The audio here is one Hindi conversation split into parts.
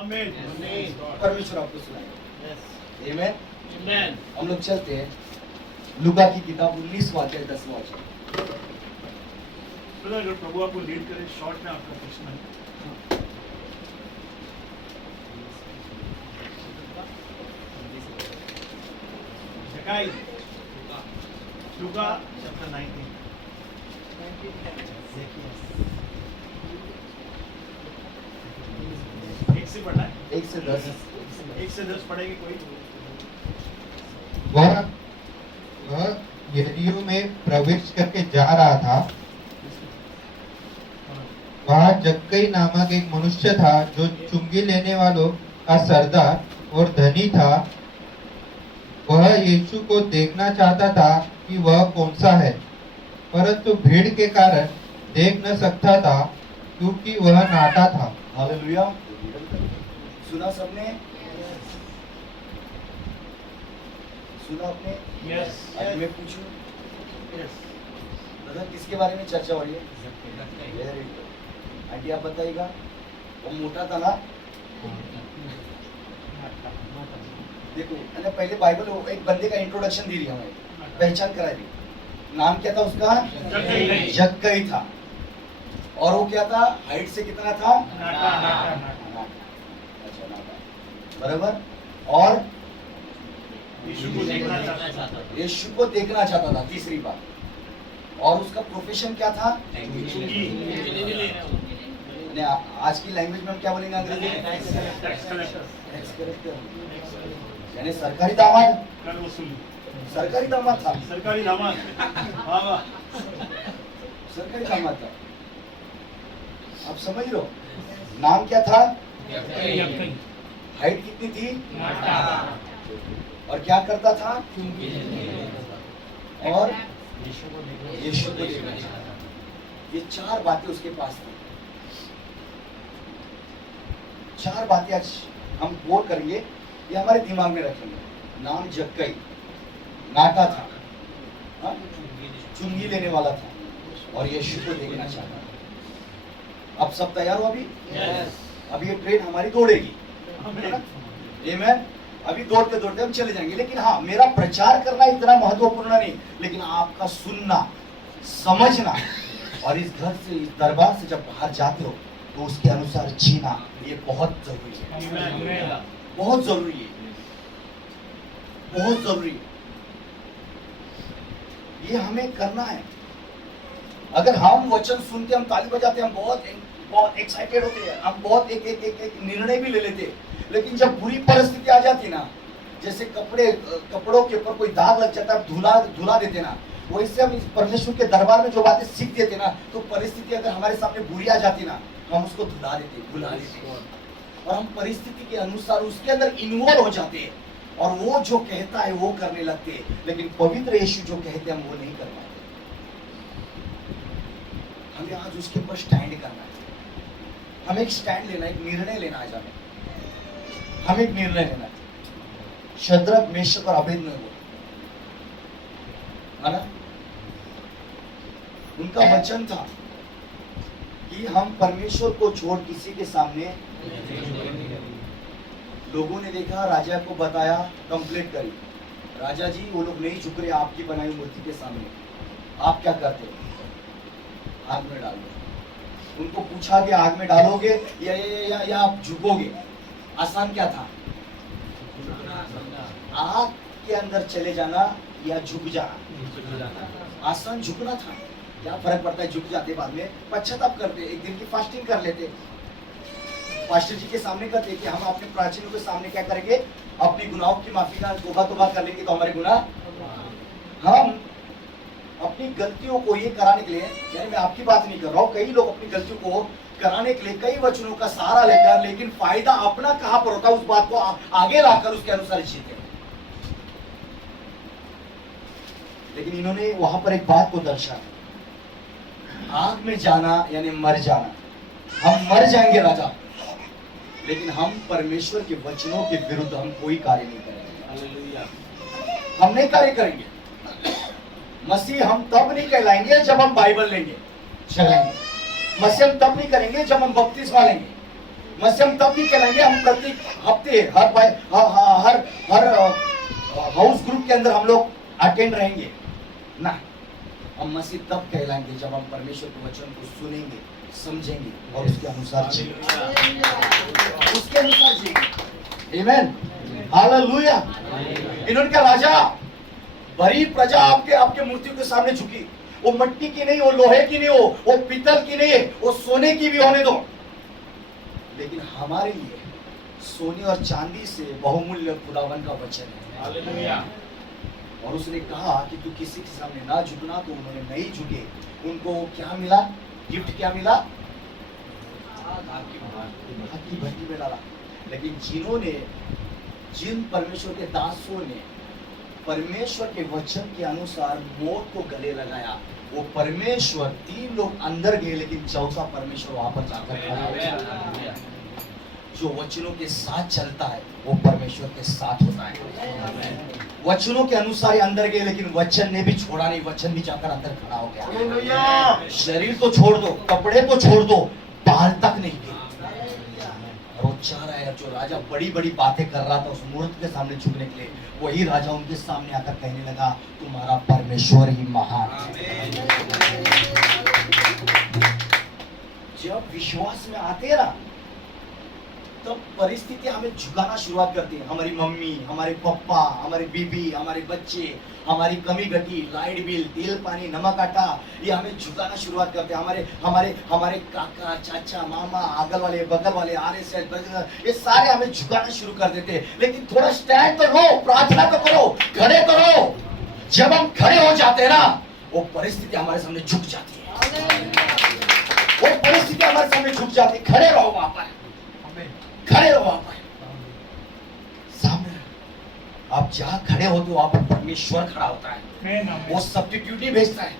परमेश्वर आपको सुनाएगा। आमीन। हम लोग चलते हैं लूका की किताब 19वां अध्याय 10वां अध्याय। अगर प्रभु आपको लीड करे, शॉर्ट में आपका प्रश्न है। लूका चैप्टर 19। एक से पढ़ना है, 1 से 10। 1 से 10 पढ़ेगी कोई? वह यरीहो में प्रवेश करके जा रहा था। वहाँ जक्कई नामक एक मनुष्य था जो चुंगी लेने वालों का सरदार और धनी था। वह यीशु को देखना चाहता था कि वह कौन सा है, परंतु भीड़ के कारण देख न सकता था क्योंकि वह नाटा था। हालेलुया। सुना सबने? सुना आपने? यस। आज मैं पूछूं, ब्रदर किसके बारे में चर्चा हो रही है? Very good. आंटी आप बताइएगा। वो मोटा था ना? देखो मैंने पहले बाइबल एक बंदे का इंट्रोडक्शन दी हमें, पहचान करा दी। नाम क्या था उसका? जक्कई था। और वो क्या था? हाइट से कितना था? अच्छा नाटा, बराबर। और यीशु को देखना चाहता था। यीशु को देखना चाहता था, तीसरी बात। और उसका प्रोफेशन क्या था? आज की लैंग्वेज में हम क्या बोलेंगे अंग्रेजी में? Tax collector. टैक्स कलेक्टर, यानी सरकारी दामाद। कर वसूली। सरकारी दामाद था। सरकारी दामाद। हाँ वाह। सरकारी दामाद था। आप समझ लो। नाम क्या था? हाइट कितनी थी? और क्या करता था? और यीशु को देखना चाहता था। ये 4 बातें उसके पास थी। 4 बातें आज हम गौर करेंगे, ये हमारे दिमाग में रखेंगे। नाम जक्कई, नाटा था, हाँ? चुंगी लेने वाला था, और यीशु को देखना चाहता था। अब सब तैयार हो? अभी अब ये ट्रेन हमारी दौड़ेगी, आमीन। अभी दौड़ते दौड़ते हम चले जाएंगे। लेकिन हाँ, मेरा प्रचार करना इतना महत्वपूर्ण नहीं, लेकिन आपका सुनना, समझना, और इस घर से, इस दरबार से जब बाहर जाते हो तो उसके अनुसार जीना, ये बहुत जरूरी है। बहुत जरूरी है, बहुत जरूरी है। ये हमें करना है। अगर हम वचन सुन के हम ताली बजाते, हम बहुत एक्साइटेड होते हैं, हम बहुत एक निर्णय भी ले लेते हैं। लेकिन जब बुरी परिस्थिति आ जाती ना, जैसे कपड़ों के ऊपर कोई दाग लग जाता है, धुला देते ना, वैसे हम इस परमेश्वर के दरबार में जो बातें सीख देते ना, तो परिस्थिति अगर हमारे सामने बुरी आ जाती ना, हम उसको भुला देते और हम परिस्थिति के अनुसार उसके अंदर इन्वॉल्व हो जाते हैं, और वो जो कहता है वो करने लगते हैं। लेकिन पवित्र यीशु जो कहते हैं हम वो नहीं कर पाते। हमें आज उसके ऊपर स्टैंड करना है। हमें एक स्टैंड लेना, एक निर्णय लेना है। हमें एक निर्णय लेना है। शद्रक, मेशक और अबेदनगो, है ना, उनका वचन था कि हम परमेश्वर को छोड़ किसी के सामने। लोगों ने देखा, राजा को बताया, कंप्लेंट करी, राजा जी वो लोग नहीं झुक रहे आपकी बनाई मूर्ति के सामने, आप क्या करते हो? आग में डाल दो। उनको पूछा कि आग में डालोगे या आप झुकोगे? आसान क्या था? आग के अंदर चले जाना या झुक जाना? आसान झुकना था। क्या फर्क पड़ता है? झुक जाते, बाद में पश्चाताप करते, एक दिन की फास्टिंग कर लेते, पास्टर जी के सामने करते कि हम अपने प्राचीनों के सामने क्या करेंगे? अपनी गुनाहों की माफी का तौबा कर लेंगे तो हमारे गुनाह, हम अपनी गलतियों को ये कराने के लिए, यानी मैं आपकी बात नहीं कर रहा हूँ, कई लोग अपनी गलतियों को कराने के लिए कई वचनों का सहारा लेकर, लेकिन फायदा अपना कहां पर होता है, उस बात को आगे लाकर उसके अनुसार जीते। लेकिन इन्होंने वहां पर एक बात को दर्शाया, आग में जाना यानी मर जाना। हम मर जाएंगे राजा, लेकिन हम परमेश्वर के वचनों के विरुद्ध हम कोई कार्य नहीं करेंगे। हम नहीं कार्य करेंगे। मसीह हम तब नहीं कहलाएंगे जब हम बाइबल लेंगे, चलेंगे। मसीह हम तब नहीं करेंगे जब हम बपतिस्मा लेंगे। मसीह हम तब भी कहलाएंगे हम प्रति हफ्ते हर हाउस ग्रुप के अंदर हम लोग अटेंड रहेंगे ना। हम मसीह तब कहलाएंगे जब हम परमेश्वर के वचन को सुनेंगे, समझेंगे और उसके अनुसार जिएंगे, उसके अनुसार जिएंगे। आमीन, हालेलुया। इन्होंने कहा राजा, बड़ी प्रजा आपके आपके मूर्तियों के सामने झुकी, वो मिट्टी की नहीं, वो लोहे की नहीं हो, वो पीतल की नहीं है, वो सोने की भी होने दो, लेकिन हमारे लिए सोने और चांदी से बहुमूल्य खुदावन का वचन है। हालेलुया। और उसने कहा कि तू किसी के सामने ना झुकना, तो उन्होंने नहीं झुके। उनको क्या मिला? गिफ्ट क्या मिला? की भट्टी में डाला। लेकिन जिन परमेश्वर के दासों ने परमेश्वर के वचन के अनुसार मौत को गले लगाया, वो परमेश्वर 3 लोग अंदर गए, लेकिन चौथा परमेश्वर वहां पर जाकर खड़ा हो गया। जो वचनों के साथ चलता है वो परमेश्वर के साथ होता है। वचनों के अनुसार ही अंदर गए, लेकिन वचन ने भी छोड़ा नहीं, वचन भी जाकर अंदर खड़ा हो गया। शरीर तो छोड़ दो, कपड़े तो छोड़ दो, बाल तक नहीं गए। और वो चाह रहा है, जो राजा बड़ी बड़ी बातें कर रहा था उस मूर्त के सामने झुकने के लिए, वही राजा उनके सामने आकर कहने लगा, तुम्हारा परमेश्वर ही महान है। जब विश्वास में आते हैं ना, तब परिस्थिति हमें झुकाना शुरुआत करती है। हमारी मम्मी, हमारे पापा, हमारी बीबी, हमारे बच्चे, हमारी कमी घटी, लाइट बिल, तेल पानी, नमक आटा, ये हमें झुकाना शुरुआत करते हैं। हमारे काका, चाचा, मामा, अगल वाले, बगल वाले, RSS, ये सारे हमें झुकाना शुरू कर देते हैं। लेकिन थोड़ा स्टैंड तो लो, प्रार्थना तो करो, खड़े तो रहो। जब हम खड़े हो जाते हैं ना, वो परिस्थिति हमारे सामने झुक जाती है। वो परिस्थिति हमारे सामने झुक जाती है। खड़े रहो वहां पर, खड़े रहो वहां पर, सामने आप जहां खड़े होते हो वहां पर परमेश्वर खड़ा होता है। वो सब्स्टिट्यूट नहीं भेजता है,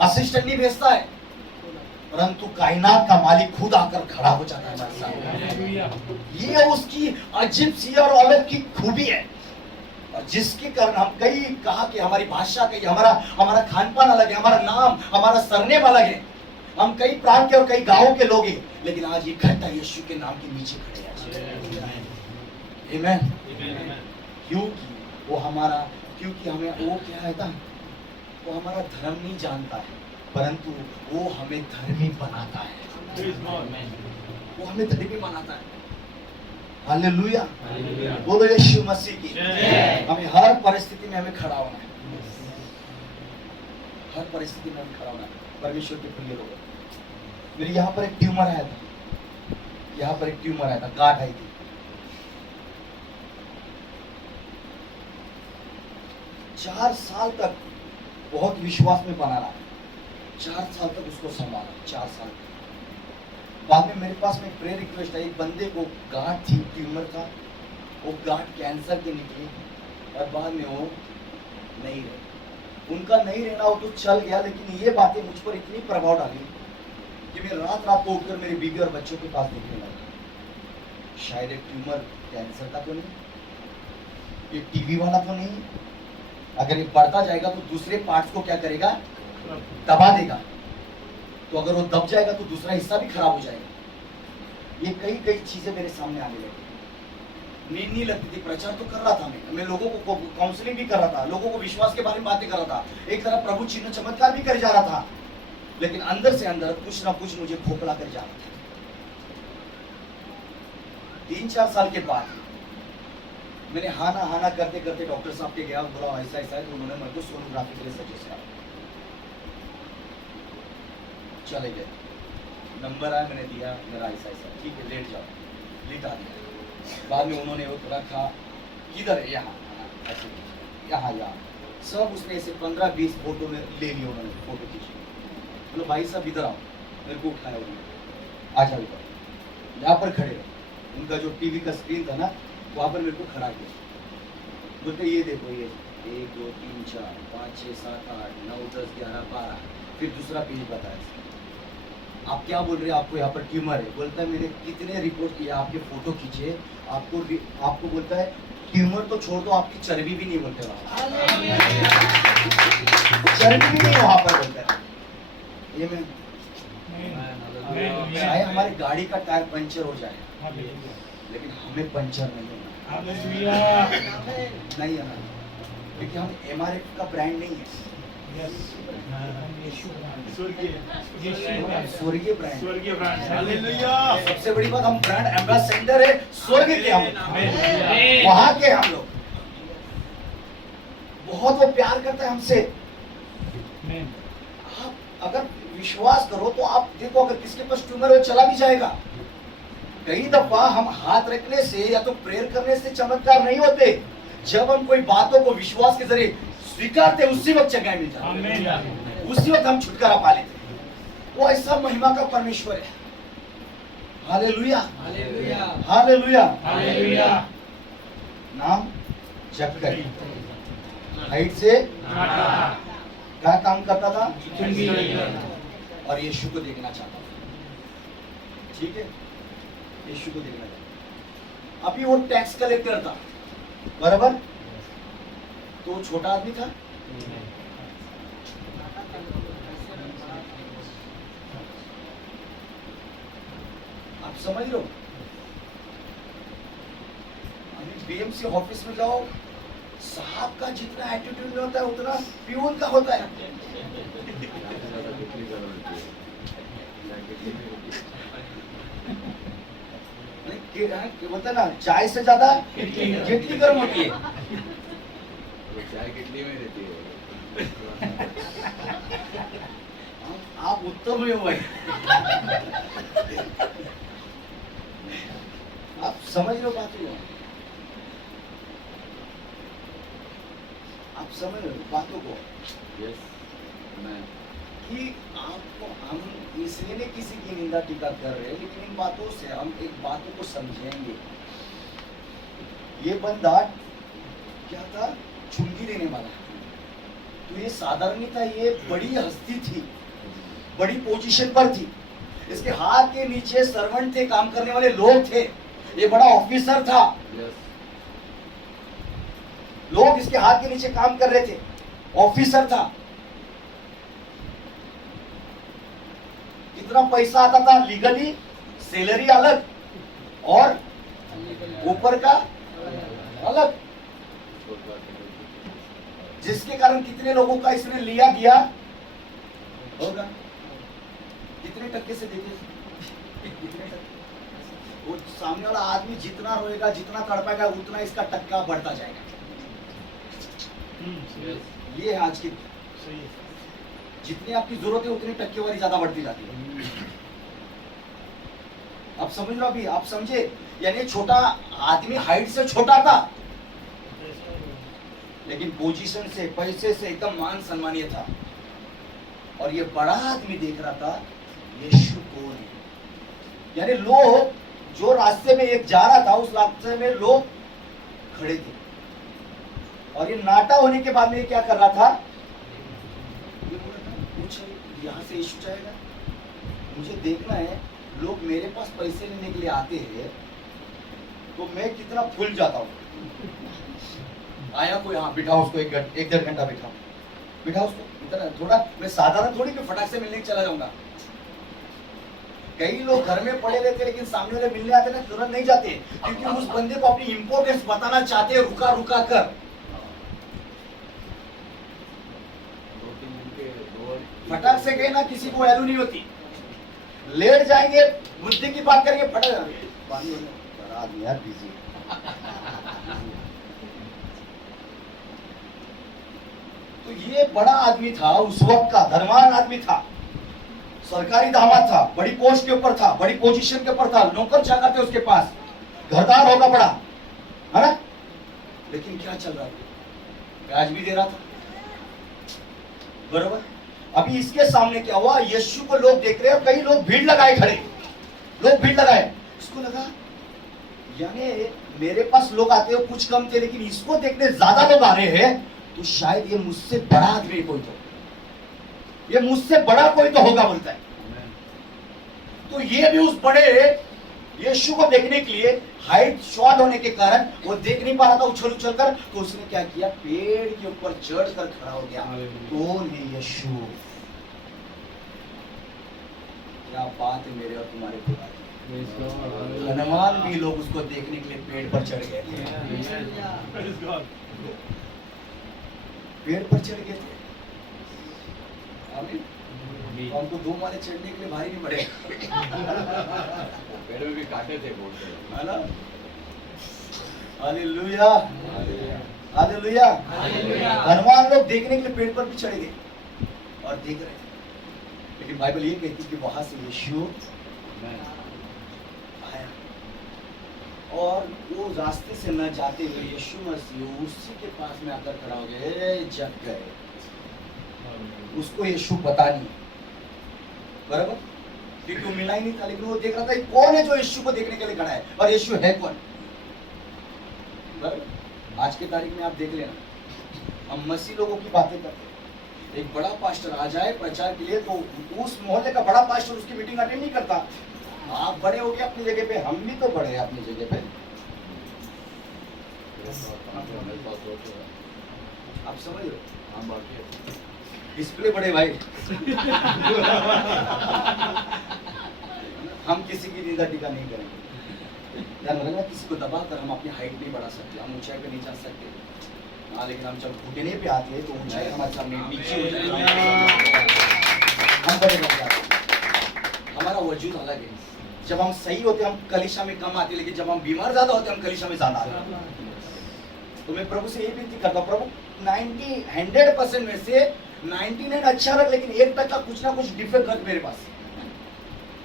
असिस्टेंट नहीं भेजता है, परंतु कायनात का मालिक खुद आकर खड़ा हो जाता है हमारे सामने। ये उसकी अजीब सी और अलौकिक खूबी है, और जिसके कारण हम कई कहा कि हमारी भाषा कई, हमारा खान पान अलग है, हमारा नाम, हमारा सरनेम अलग है, हम कई प्रांत के और कई गांवों के लोग हैं, लेकिन आज इकट्ठा यीशु के नाम के नीचे खड़े हैं। आमीन। क्योंकि हमें वो क्या है ना, वो हमारा धर्म नहीं जानता है, परंतु वो हमें धर्मी बनाता है। वो हमें धर्मी बनाता है। हालेलुया। बोलो यीशु मसीह की। हमें हर परिस्थिति में हमें खड़ा होना है, हर परिस्थिति में हमें खड़ा होना है। परमेश्वर के प्रिय लोग, मेरे यहाँ पर एक ट्यूमर आया था, यहाँ पर एक ट्यूमर आया था, गांठ आई थी। 4 साल तक बहुत विश्वास में बना रहा, 4 साल तक उसको संभाला, 4 साल। बाद में मेरे पास में प्रेयर रिक्वेस्ट आई, बंदे को गांठ थी, ट्यूमर था, वो गांठ कैंसर के निकली, और बाद में वो नहीं रहे। उनका नहीं रहना हो तो चल गया, लेकिन ये बातें मुझ पर इतनी प्रभाव डाली कि मैं रात को उठकर मेरे बीवी और बच्चों के पास देखने लगा। शायद एक ट्यूमर कैंसर का तो नहीं, ये टीबी वाला तो नहीं, अगर ये बढ़ता जाएगा तो दूसरे पार्ट्स को क्या करेगा? दबा देगा। तो अगर वो दब जाएगा तो दूसरा हिस्सा भी खराब हो जाएगा। ये कई चीजें मेरे सामने आने लगी। नींद नहीं लगती थी, प्रचार तो कर रहा था, मैं लोगों को काउंसलिंग भी कर रहा था, लोगों को विश्वास के बारे में बातें कर रहा था, एक तरफ प्रभु चिन्ह चमत्कार भी कर जा रहा था, लेकिन अंदर से अंदर कुछ ना कुछ मुझे खोखला कर जा रहा था। 3-4 साल के बाद मैंने हाना करते करते डॉक्टर साहब के गया, बोला ऐसा है, तो उन्होंने मेरे को सोनोग्राफी के लिए सजेस्ट किया। चले गए, नंबर आया, मैंने दिया, मेरा ऐसा, ठीक है लेट जाओ, लेटा दिया। बाद में उन्होंने वो रखा, किधर है? यहाँ, ऐसे यहाँ सब उसने ऐसे 15-20 फोटो में ले लिए, उन्होंने फोटो खींची। बोलो भाई साहब इधर आओ, मेरे को उठाया उन्होंने, आ जाओ इधर, यहाँ पर खड़े हो। उनका जो टीवी का स्क्रीन था ना, वहाँ पर मेरे को खड़ा किया। बोलते ये देखो, ये 1 2 3 4 5 6 7 8 9 10 11 12, फिर दूसरा पेज बताया। आप क्या बोल रहे हैं? आपको यहाँ पर ट्यूमर है। बोलता है मैंने कितने रिपोर्ट किया, आपके फोटो खींचे, आपको बोलता है ट्यूमर तो छोड़ दो, आपकी चर्बी भी नहीं, बोलते चर्बी भी नहीं वहां पर, बोलता है ये मैं चाहे हमारी गाड़ी का टायर पंचर हो जाए, लेकिन हमें पंचर नहीं होना, नहीं होना, क्योंकि हम एमआरएफ का ब्रांड नहीं है, स्वर्गीय ब्रांड। स्वर्गीय ब्रांड, हालेलुया। सबसे बड़ी बात, हम ब्रांड एम्बेसडर है स्वर्ग के, हम वहां के, हम लोग बहुत वो प्यार करता है हमसे। आप अगर विश्वास करो तो आप देखो, अगर किसके पास ट्यूमर है वो चला भी जाएगा। कई दफा हम हाथ रखने से या तो प्रेयर करने से चमत्कार नहीं होते, जब हम कोई बातों को विश्वास के जरिए स्वीकारते उसी वक्त जगह मिल जाती, उसी वक्त हम छुटकारा पा लेते। वो ऐसा महिमा का परमेश्वर है। Hallelujah, hallelujah, hallelujah, hallelujah. नाम जक्कई, हाइट से क्या काम करता था, और यीशु को देखना चाहता था। ठीक है, यीशु को देखना चाहता। अभी वो टैक्स कलेक्टर था, बराबर, तो वो छोटा आदमी था, आप समझ लो। अभी बीएमसी ऑफिस में जाओ, साहब का जितना एटीट्यूड में होता है उतना प्यून का होता है। बोलते ना, चाय से ज्यादा कितनी गर्म होती है। चाय कितनी में रहती है? आप उत्तम में हो भाई। आप समझ लो बात को, आप समझ लो बातों को। यस, मैं कि आपको, हम इसलिए नहीं किसी की निंदा टीका कर रहे हैं, लेकिन इन बातों से हम एक बातों को समझेंगे। ये बंदा क्या था, चुंगी देने वाला, तो ये साधारण नहीं था, ये बड़ी हस्ती थी, बड़ी पोजीशन पर थी। इसके हाथ के नीचे सर्वेंट थे, काम करने वाले लोग थे, ये बड़ा ऑफिसर था, यस, लोग इसके हाथ के नीचे काम कर रहे थे, ऑफिसर था। कितना पैसा आता था, लीगली सैलरी अलग और ऊपर का अलग, जिसके कारण कितने लोगों का इसने लिया दिया होगा, कितने टक्के से देखिए, कितने टक्के। वो सामने वाला आदमी जितना रोएगा, जितना तड़पाएगा, उतना इसका टक्का बढ़ता जाएगा। ये है आज की, सही है। जितनी आपकी जरूरत है उतनी टक्केवारी ज्यादा बढ़ती जाती है। आप समझ लो, अभी आप समझे, यानी छोटा आदमी हाइट से छोटा था, लेकिन पोजीशन से, पैसे से एकदम मान सम्मानीय था। और ये बड़ा आदमी देख रहा था यीशु कौन है, यानी लोग जो रास्ते में एक जा रहा था, उस रास्ते में लोग खड़े थे, और ये नाटा होने के बाद में ये क्या कर रहा था, ये बोल रहा था, कुछ यहाँ से यीशु जाएगा, मुझे देखना है, लोग मेरे पास पैसे लेने के लिए आते हैं तो मैं कितना फूल जाता हूँ। आया कोई, हाँ बिठाओ उसको, एक डेढ़ घंटा बिठाओ, बिठाओ उसको, इतना थोड़ा, मैं साधारण थोड़ी कि फटाक से मिलने चला जाऊंगा। कई लोग घर में पड़े रहते, लेकिन सामने वाले मिलने आते ना, तुरंत नहीं जाते, क्योंकि उस बंदे को अपनी इंपॉर्टेंस बताना चाहते हैं, रुका रुका कर। फटाक से गए ना, किसी को वैल्यू नहीं होती, लेट जाएंगे, बुद्धि की बात करेंगे, फटाक आदमी यार बिजी। तो ये बड़ा आदमी था, उस वक्त का धनवान आदमी था, सरकारी दामाद था, बड़ी पोस्ट के ऊपर था, बड़ी पोजीशन के ऊपर था, नौकर चाकर थे उसके पास, घरदार होगा बड़ा, है ना। लेकिन क्या चल रहा था, ब्याज भी दे रहा था, बरोबर। अभी इसके सामने क्या हुआ, यीशु को लोग देख रहे हैं, कई लोग भीड़ लगाए खड़े, लोग भीड़ लगाए। इसको लगा यानी मेरे पास लोग आते हो कुछ कम थे, लेकिन इसको देखने ज्यादा लोग आ रहे हैं, तो शायद ये मुझसे बड़ा आदमी कोई तो, ये मुझसे बड़ा कोई तो होगा, बोलता है। तो ये भी उस बड़े यीशु को देखने के लिए, हाइट शॉर्ट होने के कारण वो देख नहीं पा रहा था उछल उछल कर, तो उसने क्या किया, पेड़ के ऊपर चढ़ कर खड़ा हो गया। कौन है यीशु, क्या बात है मेरे और तुम्हारे खुदा की। हनुमान भी लोग उसको देखने के लिए पेड़ पर चढ़ गए थे, Praise God. पेड़ पर चढ़ गए थे। आमीन। तो हमको 2 माले चढ़ने के लिए भारी नहीं पड़ेगा, पेड़ में भी काटे थे बहुत सारे। है ना। Hallelujah, hallelujah. हनुमान लोग देखने के लिए पेड़ पर भी चढ़ गए और देख रहे थे, लेकिन बाइबल ये कहती है कि वहां से यीशु Amen. आया और वो रास्ते से न जाते हुए यीशु मसीह उसी के पास में आकर खड़ा हो गए, जग गए। उसको यीशु पता नहीं, बराबर, क्योंकि वो मिला ही नहीं था, लेकिन वो देख रहा था कौन है जो यीशु को देखने के लिए खड़ा है, और यीशु है कौन। बराबर, आज के तारीख में आप देख लेना, हम मसीह लोगों की बातें करते हैं। एक बड़ा पास्टर आ जाए प्रचार के लिए तो उस मोहल्ले का बड़ा पास्टर उसकी मीटिंग अटेंड नहीं करता। आप बड़े हो गए अपनी जगह पे, हम भी तो बड़े हैं अपनी जगह पे। मेरे पास बहुत है। आप समझ रहे हो, हाँ बाकी है। डिस्प्ले बड़े भाई। हम किसी की निंदा टीका नहीं करेंगे, ध्यान रखना, किसी को दबा कर हम अपनी हाइट नहीं बढ़ा सकते, हम ऊंचाई पे नहीं जा सकते। हाँ, लेकिन हम जब घुटने पे आते हैं तो ऊंचाई हमारे सामने नीचे हो जाती है, हम बड़े बन जाते हैं। हमारा वजूद अलग है। जब हम सही होते हम कलीसिया में कम आते, लेकिन जब हम बीमार ज्यादा होते हम कलीसिया में ज्यादा आते। तो मैं प्रभु से ये विनती करता हूँ, प्रभु 100% में से 99 अच्छा रख, लेकिन 1% कुछ ना कुछ डिफेक्ट रख मेरे पास,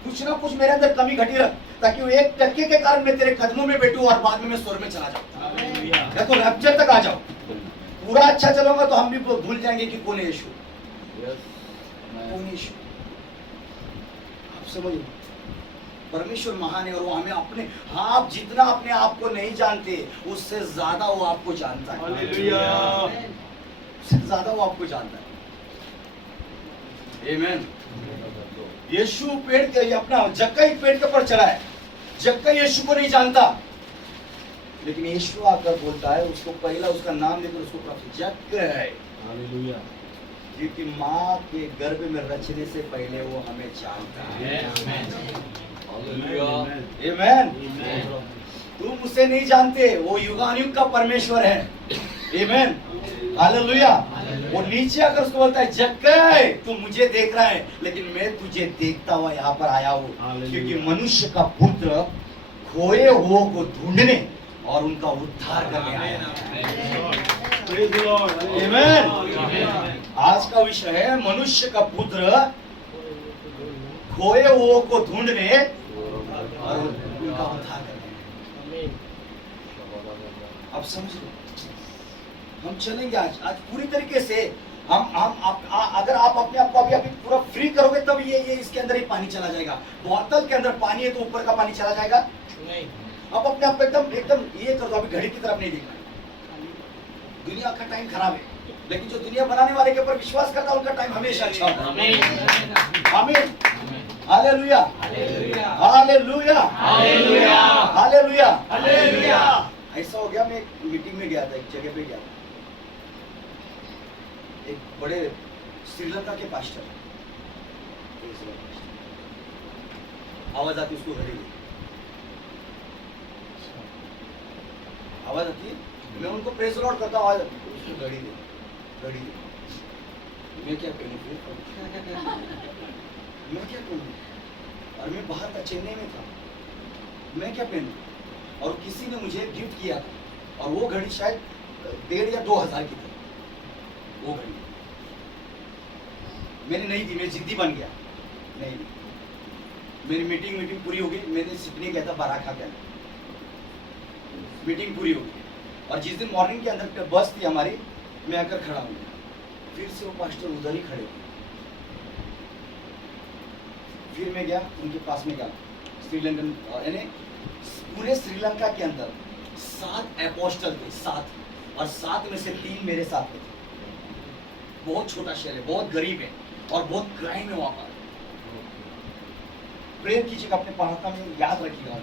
कुछ ना कुछ मेरे अंदर कमी घटी रख, ताकि वो 1% के कारण मैं तेरे कदमों में बैठूं और बाद में मैं स्वर्ग में चला जाऊं, या तो रैप्चर तक आ जाऊं। पूरा अच्छा चलूंगा तो हम भी भूल जाएंगे कि कौन है यीशु, Yes. कौन है यीशु। आप समझ, परमेश्वर महान है और वो हमें अपने, आप जितना अपने आप को नहीं जानते उससे ज्यादा वो आपको जानता है, Hallelujah. उससे ज्यादा वो आपको जानता है। आमीन। यीशु पेड़ के अपना जक्कई पेड़ के ऊपर चढ़ा है, जक्कई यीशु को नहीं जानता, लेकिन यीशु आकर बोलता है उसको, पहला उसका नाम लेकर उसको प्रॉफिट जक्कई, Hallelujah. क्योंकि माँ के गर्भ में रचने से पहले वो हमें जानता है। Hallelujah. आमीन। तुम उसे नहीं जानते, वो युगानुयुग का परमेश्वर है। आमीन, हालेलुया। वो नीचे आकर उसको बोलता है जक्कई, तू मुझे देख रहा है, लेकिन मैं तुझे देखता हुआ यहाँ पर आया हूँ, क्योंकि मनुष्य का पुत्र खोए हुओं को ढूंढने और उनका उद्धार करने आया है। Praise the Lord. Amen. Amen. आज का विषय है मनुष्य का पुत्र खोए हुओं को ढूंढने और उनका उद्धार करने। अब समझ लो, हम चलेंगे आज पूरी तरीके से। अगर आप अपने आप को अभी पूरा फ्री करोगे तब ये इसके अंदर ही पानी चला जाएगा। बोतल के अंदर पानी है तो ऊपर का पानी चला जाएगा नहीं। अब अपने आप को एकदम ये कर दो, अभी घड़ी की तरफ नहीं देखना। दुनिया का टाइम खराब है, लेकिन जो दुनिया बनाने वाले के ऊपर विश्वास करता है उनका टाइम हमेशा अच्छा होता है। आमीन, hallelujah, hallelujah, hallelujah, hallelujah, hallelujah. ऐसा हो गया, मैं एक मीटिंग में गया था, एक जगह पे गया था, एक बड़े श्रीलंका के पास्टर, आवाज आती उसको घड़ी दी, आवाज आती है, मैं उनको प्रेज लॉर्ड करता, आवाज आती उसको घड़ी दे, घड़ी दे। मैं क्या करूं फिर, मैं क्या करूं, और मैं बाहर था, चेन्नई में था, मैं क्या पहनूं, और किसी ने मुझे गिफ्ट किया था, और वो घड़ी शायद 1,500 या 2,000 की थी। वो घड़ी मैंने नहीं दी, मैं जिद्दी बन गया, नहीं दी। मेरी मीटिंग पूरी हो गई, मैंने सीखने गया था बाराखा के अंदर, मीटिंग पूरी हो गई, और जिस दिन मॉर्निंग के अंदर बस थी हमारी, मैं आकर खड़ा हूँ, फिर से वो पास्टर उधर ही खड़े थे। फिर मैं गया उनके पास में गया, श्रीलंकन, यानी पूरे श्रीलंका के अंदर 7 अपोस्टल थे, 7, और 7 में से 3 मेरे साथ थे। बहुत छोटा शहर है, बहुत गरीब है, और बहुत क्राइम है वहां पर। प्रेयर कीजिएगा, अपने प्रार्थना में याद रखिएगा।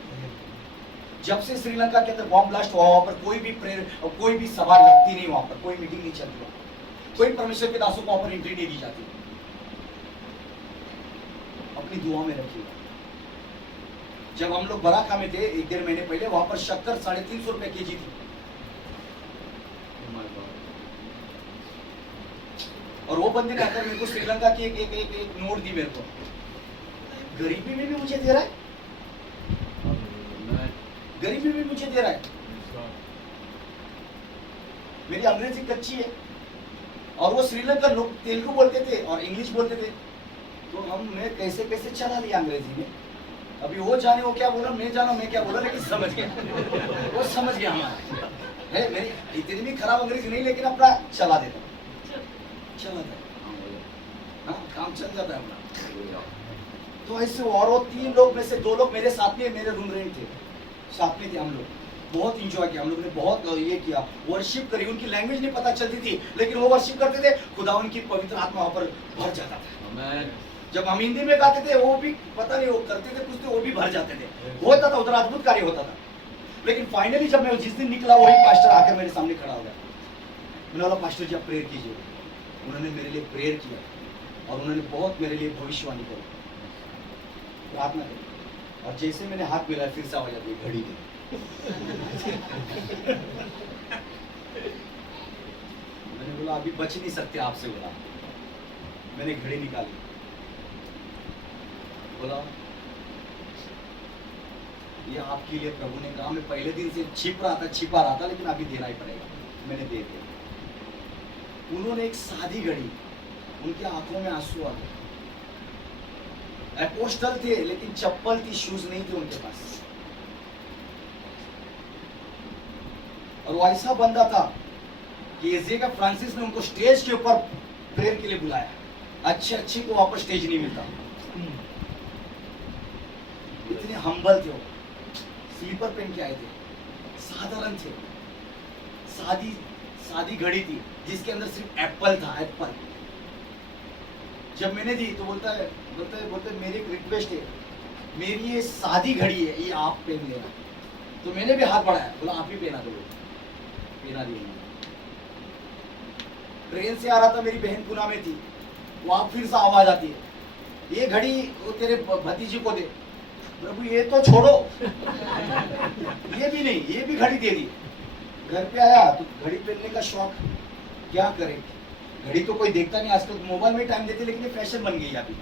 जब से श्रीलंका के अंदर बॉम्ब ब्लास्ट हुआ, वहां पर कोई भी प्रेयर, कोई भी सभा लगती नहीं, वहां पर कोई मीटिंग नहीं चलती, कोई परमेश्वर के दासों को वहां पर एंट्री नहीं दी जाती। अब अपनी दुआ में रखिएगा। जब हम लोग बराका में थे 1-1.5 महीने पहले, वहां पर शक्कर 350 रुपए केजी थी, Oh my God. और वो बंदे ने आकर मेरे को श्रीलंका की एक नोट दी मेरे को। गरीबी में भी मुझे दे रहा है, Amen. गरीबी में मुझे दे रहा है। Yes, Lord. मेरी अंग्रेजी कच्ची है, और वो श्रीलंका लोग तेलुगु बोलते थे और इंग्लिश बोलते थे, तो मैं कैसे कैसे चला लिया अंग्रेजी में। अभी वो जाने वो क्या बोला, मैं जाना मैं क्या बोला, लेकिन समझ गया, वो समझ गया हमारा है। मेरी इतनी भी खराब अंग्रेजी नहीं, लेकिन अपना चला देता, चला था, हाँ, काम चल जाता है अपना। Hallelujah. तो ऐसे और वो 3 लोग में से 2 लोग मेरे साथ में, मेरे रूम रेंट थे, साथ में थे हम लोग। बहुत इंजॉय किया हम लोग ने, बहुत ये किया, वर्शिप करी। उनकी लैंग्वेज नहीं पता चलती थी, लेकिन वो वर्शिप करते थे, खुदा उनकी पवित्र आत्मा वहां पर भर जाता था। Amen. जब हम हिंदी में गाते थे, वो भी पता नहीं वो करते थे कुछ, तो वो भी भर जाते थे, होता था उधर, अद्भुत कार्य होता था। लेकिन फाइनली जब मैं जिस दिन निकला, वही पास्टर आकर मेरे सामने खड़ा हो गया। मैंने बोला, पास्टर जी आप प्रेयर कीजिए। उन्होंने मेरे लिए प्रेयर किया, और उन्होंने बहुत मेरे लिए भविष्यवाणी करी, प्रार्थना करी, और जैसे मैंने हाथ मिलाया, फिर से आवाज आती है, घड़ी की। मैंने बोला अभी बच नहीं सकते आपसे, बोला। मैंने घड़ी निकाली, बोला ये आपके लिए प्रभु ने कहा। मैं पहले दिन से छिपा रहा था, लेकिन अभी देना ही पड़ेगा। मैंने दे दिया। उन्होंने एक सादी घड़ी, उनकी आंखों में आंसू आ गए। अपोस्टल थे, लेकिन चप्पल थी, शूज नहीं थे उनके पास। और वो ऐसा बंदा था कि एजेगा फ्रांसिस ने उनको स्टेज के ऊपर प्रेयर के लिए बुलाया। अच्छे को वापस स्टेज नहीं मिलता। इतने हम्बल थे वो, स्लीपर पहन के आए थे, साधारण थे, सादी घड़ी थी जिसके अंदर सिर्फ एप्पल था, एप्पल। जब मैंने दी तो बोलते मेरी एक रिक्वेस्ट है, मेरी ये सादी घड़ी है, ये आप पहन लेना। तो मैंने भी हाथ बढ़ाया, बोला आप ही पहना दो। पहना दिया। ट्रेन से आ रहा था, मेरी बहन पुणे में थी, वहां फिर से आवाज आती है, ये घड़ी वो तेरे भतीजी को दे। प्रभु ये तो छोड़ो, ये भी नहीं, ये भी घड़ी दे दी। घर पे आया तो घड़ी पहनने का शौक, क्या करे, घड़ी तो कोई देखता नहीं आजकल, मोबाइल में टाइम देते, लेकिन ये फैशन बन गई अभी।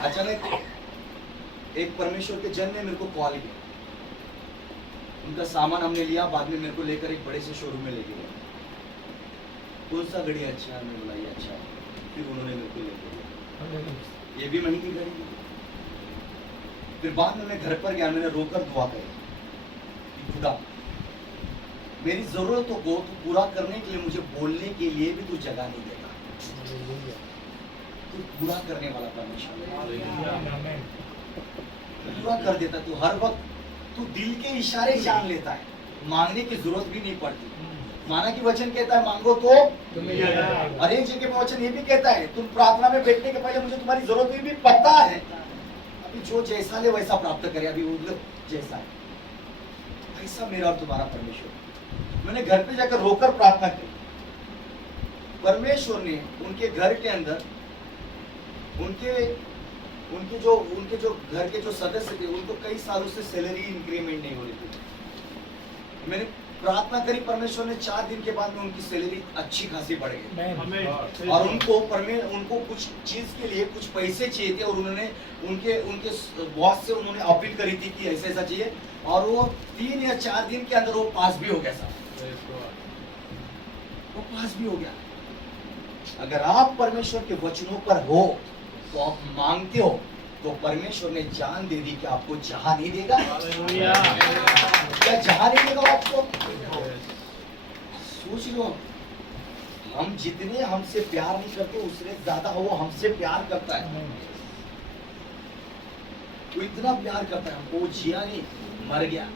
अचानक एक परमेश्वर के जन ने मेरे को कॉल किया। उनका सामान हमने लिया, बाद में मेरे को लेकर एक बड़े से शोरूम में लेके गए। कौन सा घड़ी अच्छा है, मैंने बोला ये अच्छा है। फिर उन्होंने मेरे को लेके गया, ये भी महंगी घड़ी है। फिर बाद में मैं घर पर गया, मैंने रोकर दुआ करी कि खुदा मेरी जरूरतों को तू पूरा करने के लिए मुझे बोलने के लिए भी तू जगह नहीं देता। तू पूरा करने वाला परमेश्वर, पूरा कर देता। तू हर वक्त तू दिल के इशारे जान लेता है, मांगने की जरूरत भी नहीं पड़ती। माना कि वचन कहता है मांगो तो और एक जगह में वचन ये भी कहता है, तुम प्रार्थना में बैठने के पहले मुझे तुम्हारी जरूरत भी पता है। अभी जो जैसा ले वैसा प्राप्त करे, अभी वो जैसा है ऐसा मेरा और तुम्हारा परमेश्वर। मैंने घर पे जाकर रोकर प्रार्थना की। परमेश्वर ने उनके घर के अंदर उनके जो घर के जो सदस्य थे, उनको कई सालों से सैलरी इंक्रीमेंट नहीं हो रही थी। मैंने प्रार्थना करी, परमेश्वर ने 4 दिन के बाद में उनकी सैलरी अच्छी खासी बढ़ गई। और उनको कुछ चीज के लिए कुछ पैसे चाहिए थे, और उन्होंने उनके बॉस से उन्होंने अपील करी थी कि ऐसा ऐसा चाहिए, और वो 3 या 4 दिन के अंदर वो पास भी हो गया साहब, वो पास भी हो गया। अगर आप परमेश्वर के वचनों पर हो तो आप मांगते हो, तो परमेश्वर ने जान दे दी कि आपको जहां नहीं देगा। क्या जहां नहीं देगा आपको? सोच लो, हम जितने हमसे प्यार नहीं करते, उससे ज्यादा वो हमसे प्यार करता है। वो इतना प्यार करता है हमको, वो जिया नहीं, मर गया,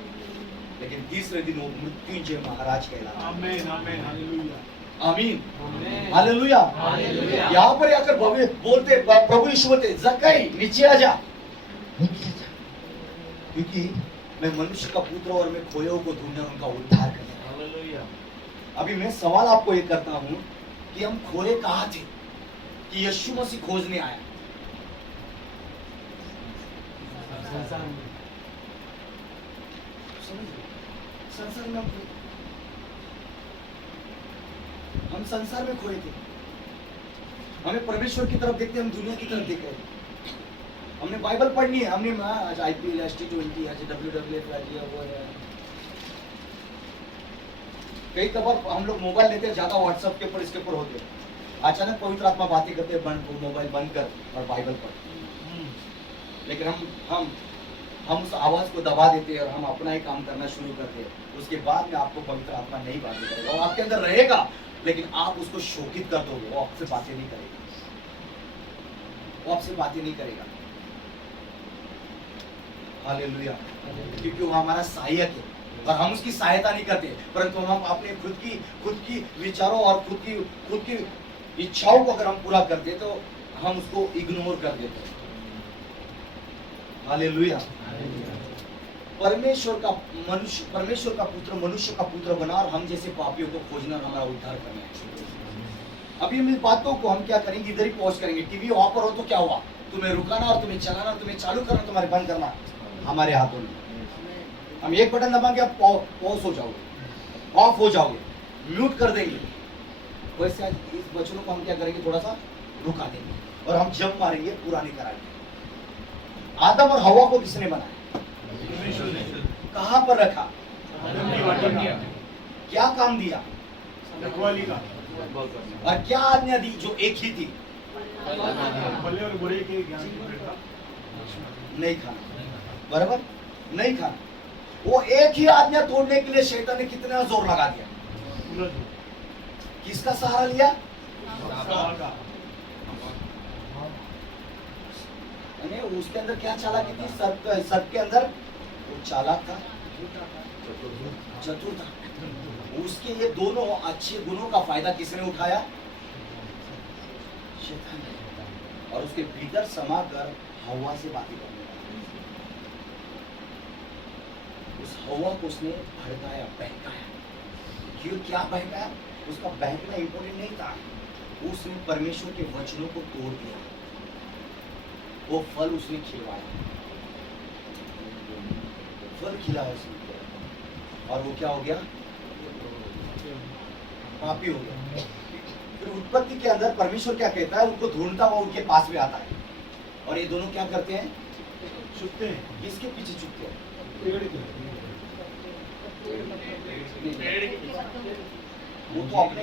लेकिन तीसरे दिन वो मृत्युंजय महाराज कहलाया। आमीन, आमीन, हालेलुया। आमीन, हालेलुया। यहाँ पर आकर बोलते प्रभु यीशु बोलते, जक्कई नीचे आ जा, क्योंकि मैं मनुष्य का पुत्र और मैं खोए को ढूंढने उनका उद्धार करने। हालेलुया। अभी मैं सवाल आपको ये करता हूँ कि हम खोए कहाँ थे, कि यीशु मसीह खोजने आया। समझिए, संसार में हम संसार में खोए थे। हमें परमेश्वर की तरफ देखते, हम दुनिया की तरफ देख रहे थे। हमने बाइबल पढ़नी है, हमने आज IPL है, T20 है, WWF है, वो है। कई दफा हम लोग मोबाइल लेते हैं, ज्यादा व्हाट्सएप के ऊपर इसके ऊपर होते हैं। अचानक पवित्र आत्मा बातें करते हैं, बंद मोबाइल बंद कर और बाइबल पढ़। लेकिन हम उस आवाज को दबा देते हैं और हम अपना ही काम करना शुरू करते हैं। उसके बाद में आपको पवित्र आत्मा नहीं बातें करेगा, वो आपके अंदर रहेगा, लेकिन आप उसको शोकित कर दोगे, वो आपसे बातें नहीं करेगा, वो आपसे बातें नहीं करेगा। हालेलुया, क्योंकि वो हमारा सहायक है और हम उसकी सहायता नहीं करते, परंतु हम अपने खुद की विचारों और खुद की इच्छाओं को अगर हम पूरा करते तो हम उसको इग्नोर कर देते। हालेलुया, परमेश्वर का पुत्र मनुष्य का पुत्र बना और हम जैसे पापियों को खोजना और हमारा उद्धार करना है। अभी इन बातों को हम क्या करेंगे, इधर ही पॉज करेंगे। टीवी ऑफ हो तो क्या हुआ, तुम्हें रुकाना और तुम्हें चलाना, तुम्हें चालू करना, तुम्हारे बंद करना हमारे हाथों में। हम एक बटन दबाएंगे, आप पॉज हो जाओगे, ऑफ हो जाओगे, म्यूट कर देंगे। वैसे आज इस वचनों को हम क्या करेंगे, थोड़ा सा रुका देंगे और हम जंप मारेंगे, पूरा नहीं कराएंगे। आदम और हवा को किसने बनाया, कहां पर रखा, क्या काम दिया, रखवाली का, और क्या आज्ञा दी जो एक ही थी, भले और बुरे के ज्ञान की वृद्धा नहीं खाना, बराबर नहीं खाना। वो एक ही आज्ञा तोड़ने के लिए शैतान ने कितना जोर लगा दिया, उलझ किसका सहारा लिया, का यानी उसके अंदर क्या चालाकी थी, सर्प के अंदर वो चालाक था, चतुर था। उसके ये दोनों अच्छे गुणों का फायदा किसने उठाया, शैतान ने, और उसके भीतर समाकर हवा से बातें करने लगा। उस हवा को उसने भड़काया, बहकाया। क्यों, क्या बहकाया, उसका बहकना इंपॉर्टेंट नहीं था, उसने परमेश्वर के वचनों को तोड़ दिया, वो फल उसने खिलवाया, फल खिलाया उसने, और वो क्या हो गया, पापी हो गया। फिर उत्पत्ति के अंदर परमेश्वर क्या कहता है, उनको ढूंढता हुआ उनके पास में आता है, और ये दोनों क्या करते हैं, छुपते हैं, किसके पीछे छुपते हैं, पेड़ के, वो तो अपने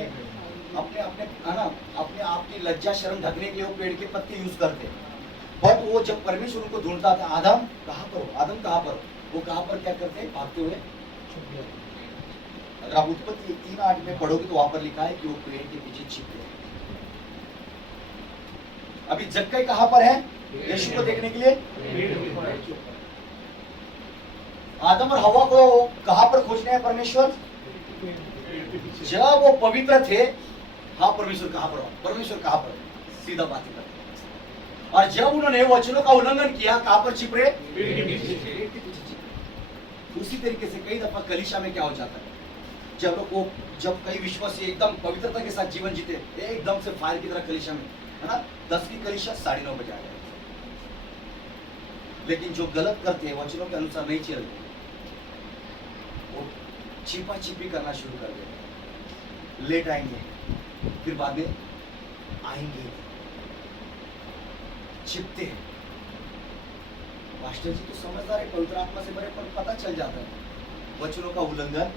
अपने अपने है ना, अपने आप की लज्जा शर्म ढकने के लिए वो पेड़ के पत्ते यूज करते हैं। बट वो जब परमेश्वर उनको ढूंढता था, आदम कहाँ पर हो, आदम कहाँ पर हो, वो कहाँ पर क्या करते हैं, भागते हुए। अगर आप उत्पत्ति 3:8 में पढ़ोगे तो वहां पर लिखा है कि वो पेड़ के पीछे छिप गए। अभी जक्कई कहाँ पर है, यीशु को देखने के लिए। आदम और हवा को कहाँ पर खोजने हैं परमेश्वर, जब वो पवित्र थे। हाँ, परमेश्वर कहाँ पर हो, परमेश्वर कहाँ पर, सीधा बात करते। और जब उन्होंने वचनों का उल्लंघन किया, कहां पर छिप रहे, पेड़ के पीछे। उसी तरीके से कई दफा कलीसिया में क्या हो जाता है, जब कई विश्वासी एकदम पवित्रता के साथ जीवन जीते, एकदम से फायर की तरह कलीसिया में, है ना, 10 की कलीसिया 9:30 बजे आ जाए। लेकिन जो गलत करते हैं, वचनों के अनुसार नहीं चलते, वो छिपा छिपी करना शुरू कर देते, लेट आएंगे, फिर बाद में आएंगे, छिपते हैं। मास्टर जी तो समझदार है, पवित्र आत्मा से भरे, पर पता चल जाता है वचनों का उल्लंघन।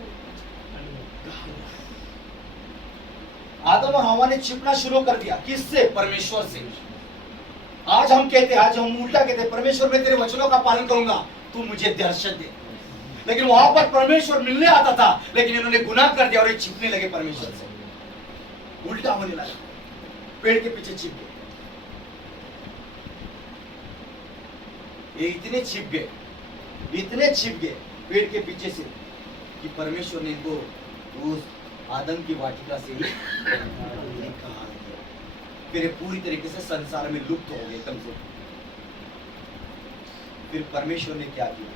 आदम और हवा ने छिपना शुरू कर दिया, किससे, परमेश्वर से। आज हम कहते हैं, आज हम उल्टा कहते हैं, परमेश्वर मैं तेरे वचनों का पालन करूंगा, तू मुझे दर्शन दे। लेकिन वहां पर परमेश्वर मिलने आता था, लेकिन इन्होंने गुनाह कर दिया और ये छिपने लगे परमेश्वर से, उल्टा होने लगा, पेड़ के पीछे छिप गए। ये इतने छिप गए पेड़ के पीछे से कि परमेश्वर ने इनको उस आदम की वाटिका से निकाल दिया। फिर पूरी तरीके से संसार में लुप्त हो गए एकदम से। फिर परमेश्वर ने क्या किया,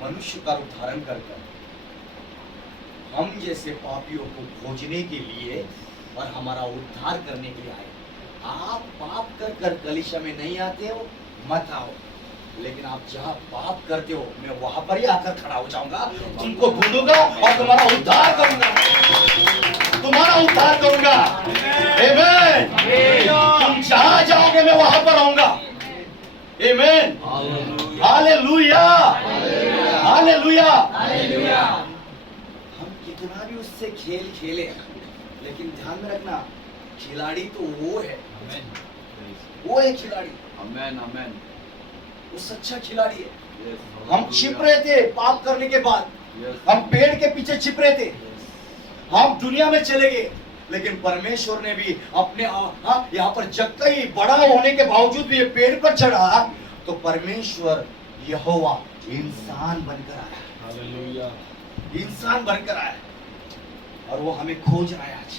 मनुष्य का रूप धारण कर हम जैसे पापियों को खोजने के लिए और हमारा उद्धार करने के लिए आए। आप पाप कर कर कलीसिया में नहीं आते हो, मत आओ। लेकिन आप जहाँ पाप करते हो, मैं वहां पर ही आकर खड़ा हो जाऊंगा, तुमको ढूंढूंगा और तुम्हारा उद्धार करूंगा, तुम्हारा उद्धार करूंगा। आमीन। तुम जहाँ जाओगे मैं वहां पर आऊंगा। आमीन। Hallelujah, hallelujah. हम कितना भी उससे खेल खेले, लेकिन ध्यान में रखना, खिलाड़ी तो वो है, वो है खिलाड़ी, Amen, amen. वो सच्चा खिलाड़ी है। Yes. हम छिप रहे थे पाप करने के बाद, Yes. हम पेड़ के पीछे छिप रहे थे, हम दुनिया में चले गए, लेकिन परमेश्वर ने भी अपने यहाँ पर जक्कई बड़ा होने के बावजूद भी ये पेड़ पर चढ़ा, तो परमेश्वर यहोवा इंसान बनकर आया, हालेलुया। इंसान बनकर आया, और वो हमें खोज रहा है आज।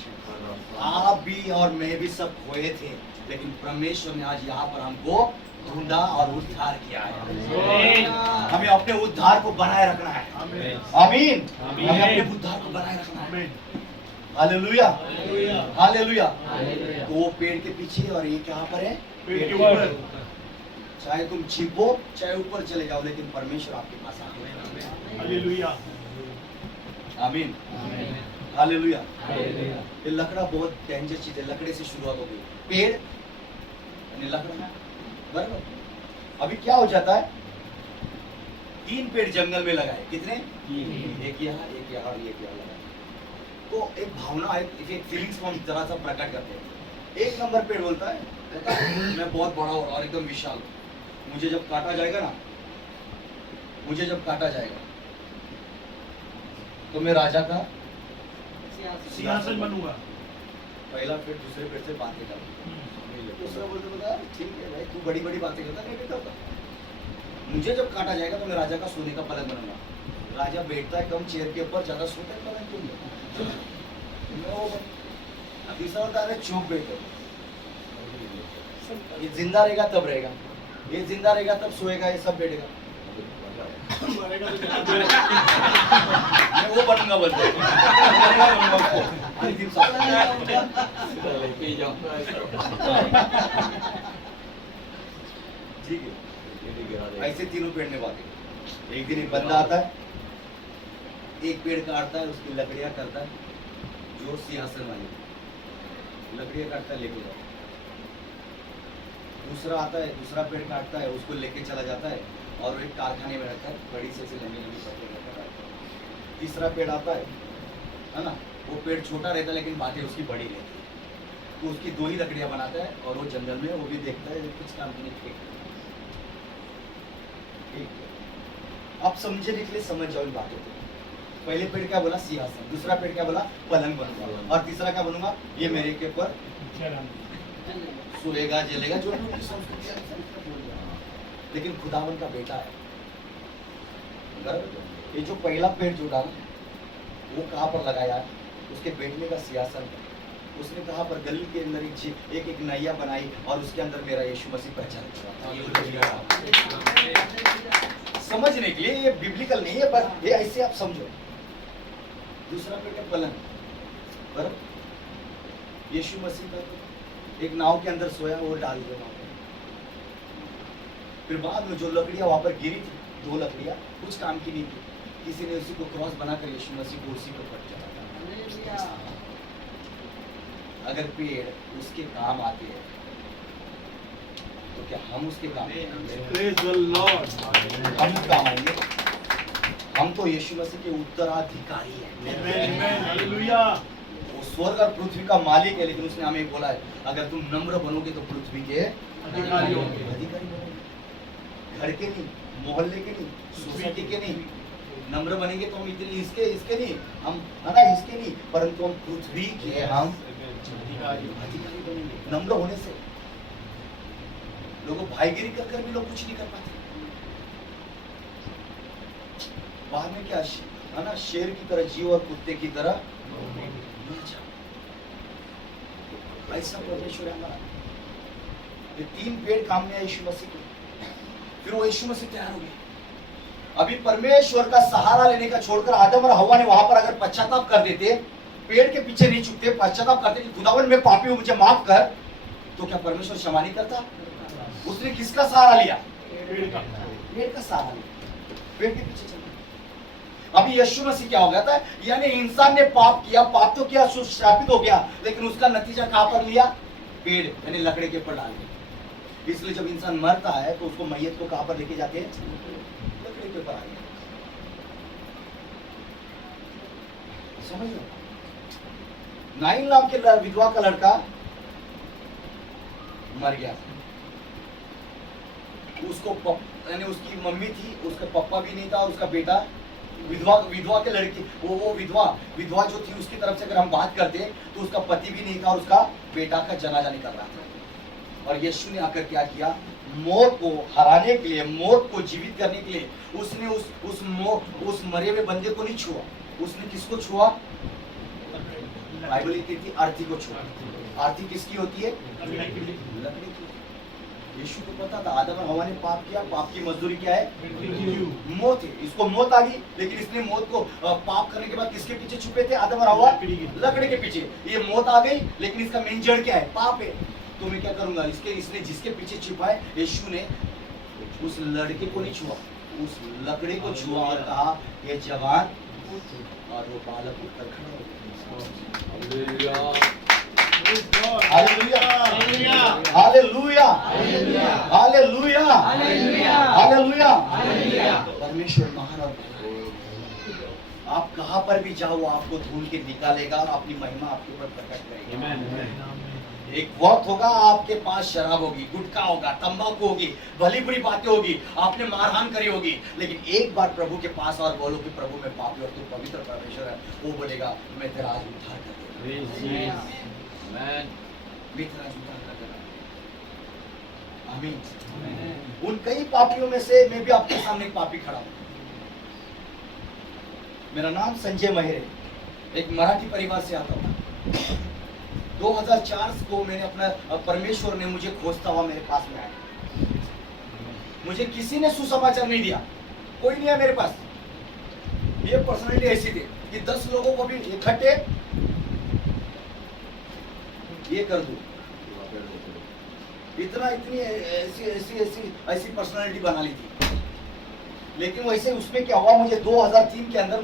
आप भी और मैं भी सब खोए थे, लेकिन परमेश्वर ने आज यहाँ पर हमको ढूंढा और उद्धार किया है। हमें अपने उद्धार को बनाए रखना है। आमीन। आमीन। आमीन। हमें अपने उद्धार को बनाए रखना है। आमीन। Hallelujah, hallelujah. हालेलुया। तो वो पेड़ के पीछे और ये कहाँ पर है? पेड़ के ऊपर। चाहे तुम छिपो, चाहे ऊपर चले जाओ, लेकिन परमेश्वर आपके पास आ गया। हालेलुया। आमीन, हालेलुया। ये लकड़ा बहुत डेंजर चीज है, लकड़े से शुरुआत हो गई, पेड़ यानी लकड़ा, बराबर। अभी क्या हो जाता है, 3 पेड़ जंगल में लगाए, कितने? एक यहाँ, एक यहाँ और एक यहाँ लगाए, तो एक भावना, एक फीलिंग्स को हम जरा सा प्रकट करते हैं। 1 नंबर पेड़ बोलता है, पता है, मैं बहुत बड़ा हूँ और एकदम विशाल हूँ, मुझे जब काटा जाएगा ना, मुझे जब काटा जाएगा तो मैं राजा का सिंहासन बनूंगा। पहला पेड़ दूसरे पेड़ से बातें कर, दूसरा बोलते बोला ठीक है भाई, तू बड़ी बड़ी बातें करता, मैं भी करता, मुझे जब काटा जाएगा तो मैं राजा का सोने का पलंग बनूंगा। राजा बैठता है कम चेयर के ऊपर, ज्यादा सोता है पलंग क्यों नहीं? मैं वो तीसरा होता है चुप बैठो, ये जिंदा रहेगा तब रहेगा, ये जिंदा रहेगा तब सोएगा, ये सब बैठेगा, मैं वो बनूंगा, बोलते अंतिम लेके ही जाऊं। ठीक है। ये भी गिरा देगा। ऐसे तीनों पेड़ में बातें। एक दिन एक बंदा आता है, एक पेड़ काटता है, उसकी लकड़ियां करता है, जो सिंहासन वाली लकड़ियां काटता है, लेके जाता है। दूसरा आता है, दूसरा पेड़ काटता है, उसको लेके चला जाता है और वो एक कारखाने में रखता है, बड़ी से लंबी लंबी पत्तियां रखता है। तीसरा पेड़ आता है ना, वो पेड़ छोटा रहता है लेकिन बातें उसकी बड़ी रहती है, तो उसकी 2 ही लकड़ियां बनाता है और वो जंगल में वो भी देखता है, कुछ काम की नहीं, ठीक। आप समझने के लिए समझ जाओ इन बातों को। पहले पेड़ क्या बोला? सिंहासन। दूसरा पेड़ क्या बोला? पलंग बनूंगा। और तीसरा क्या बनूंगा? ये मेरे के ऊपर सोएगा, जलेगा, जो भी उनकी संस्कृति है। लेकिन खुदावन का बेटा है, बराबर? ये जो पहला पेड़ जो डाला वो कहाँ पर लगाया? उसके बैठने का सिंहासन। उसने कहाँ पर? गली के अंदर एक एक नैया बनाई और उसके अंदर मेरा यीशु मसीह पहचान। समझने के लिए ये बिब्लिकल नहीं है, पर ये ऐसे आप समझो। दूसरा पेड़ है पलंग, बराबर? यीशु मसीह का एक नाव के अंदर सोया, वो डाल दिया वहां पर। फिर बाद में जो लकड़ियां वहां पर गिरी थी, 2 लकड़ियां, कुछ काम की नहीं थी, किसी ने उसी को क्रॉस बनाकर यीशु मसीह को उसी को पट चढ़ाया। अगर पेड़ उसके काम आते हैं तो क्या हम उसके काम आएंगे? Praise the Lord. हम काम आएंगे? हम तो यीशु मसीह के उत्तराधिकारी हैं। Amen, amen. Hallelujah. वो स्वर्ग और पृथ्वी का मालिक है, लेकिन उसने हमें बोला है अगर तुम नम्र बनोगे तो पृथ्वी के अधिकारी होंगे। अधिकारी बनोगे। घर के नहीं, मोहल्ले के नहीं, सोसाइटी के नहीं। नम्र बनेंगे तो हम इतने इसके नहीं, हम है ना इसके नहीं, परंतु हम पृथ्वी के हम अधिकारी बनेंगे। नम्र होने से लोगों भाईगिरी कर कर भी लोग कुछ नहीं कर पाते। बाद में क्या है ना, शेर की तरह जीव और कुत्ते की तरह मर जाओ। ऐसा परमेश्वर है हमारा। ये 3 पेड़ काम में आए यीशु मसीह के, फिर वो यीशु मसीह तैयार हो गए। अभी परमेश्वर का सहारा लेने का छोड़कर आदम और हव्वा ने वहां पर अगर पश्चाताप कर देते, पेड़ के पीछे नहीं छुपते, पश्चाताप करते कि खुदावन मैं पापी हूं, मुझे माफ कर, तो क्या परमेश्वर क्षमा नहीं करता? उसने किसका सहारा लिया? पेड़ का पेड़ का सहारा लिया, पेड़ के पीछे चला। अभी यीशु मसीह क्या हो गया था, यानी इंसान ने पाप किया, पाप तो किया, शापित हो गया, लेकिन उसका नतीजा कहां पर लिया? पेड़ यानी लकड़े के ऊपर डाल दिया। इसलिए जब इंसान मरता है तो उसको मैयत को कहां पर लेके जाते हैं? लकड़े के ऊपर आ गया। समझ लो, नाइन नाम के विधवा का लड़का मर गया। उसको यानी उसकी मम्मी थी, उसका पापा भी नहीं था, और उसका बेटा विधवा के लड़की, वो विधवा जो थी उसकी तरफ से अगर हम बात करते तो उसका पति भी नहीं था और उसका बेटा का जनाजा निकल रहा था। और यीशु ने आकर क्या किया? मौत को हराने के लिए, मौत को जीवित करने के लिए उसने उस मरे हुए बंदे को नहीं छुआ। उसने किसको छुआ? बाइबल कहती है अर्थी को छुआ। अर्थी किसकी होती है? लकड़ी की। यीशु को पता था आदम और हवा ने पाप किया, पाप की मजदूरी क्या है? मौत है। इसको मौत आ गई, लेकिन इसने मौत को पाप करने के बाद किसके पीछे छुपे थे आदम और हवा? लकड़ी के पीछे। ये मौत आ गई, लेकिन इसका मेन जड़ क्या है? पाप है। तो मैं क्या करूंगा? इसने जिसके पीछे छिपा है, यीशु ने उस लड़के को नहीं छुआ, उस लकड़ी को छुआ और कहा ये जवान, और वो बालक उठकर खड़ा हो गया। Hallelujah, hallelujah, hallelujah, hallelujah. परमेश्वर महान और आप कहां पर भी जाओ आपको ढूंढ के निकालेगा, अपनी महिमा आपके ऊपर प्रकट करेगा। एक वक्त होगा आपके पास शराब होगी, गुटखा होगा, तंबाकू होगी, भली बुरी बातें होगी, आपने मारहान करी होगी, लेकिन एक बार प्रभु के पास और बोलो कि प्रभु मैं पापी और तू पवित्र परमेश्वर है, वो बोलेगा मैं तेरा आज उद्धार कर दूंगा। मैं तेरा आज उद्धार कर दूंगा। आमीन। उन कई पापियों में से मैं भी आपके सामने एक पापी खड़ा हूं। मेरा नाम संजय महिरे, एक मराठी परिवार से आता हूं। 2004 को मैंने अपना परमेश्वर ने मुझे खोजता हुआ मेरे पास में आया। मुझे किसी ने सुसमाचार नहीं दिया, कोई नहीं है मेरे पास। ये पर्सनालिटी ऐसी थी कि 10 लोगों को भी इकट्ठे ये कर दूं, इतनी ऐसी पर्सनालिटी बना ली थी। लेकिन वैसे उसमें क्या हुआ, मुझे 2003 के अंदर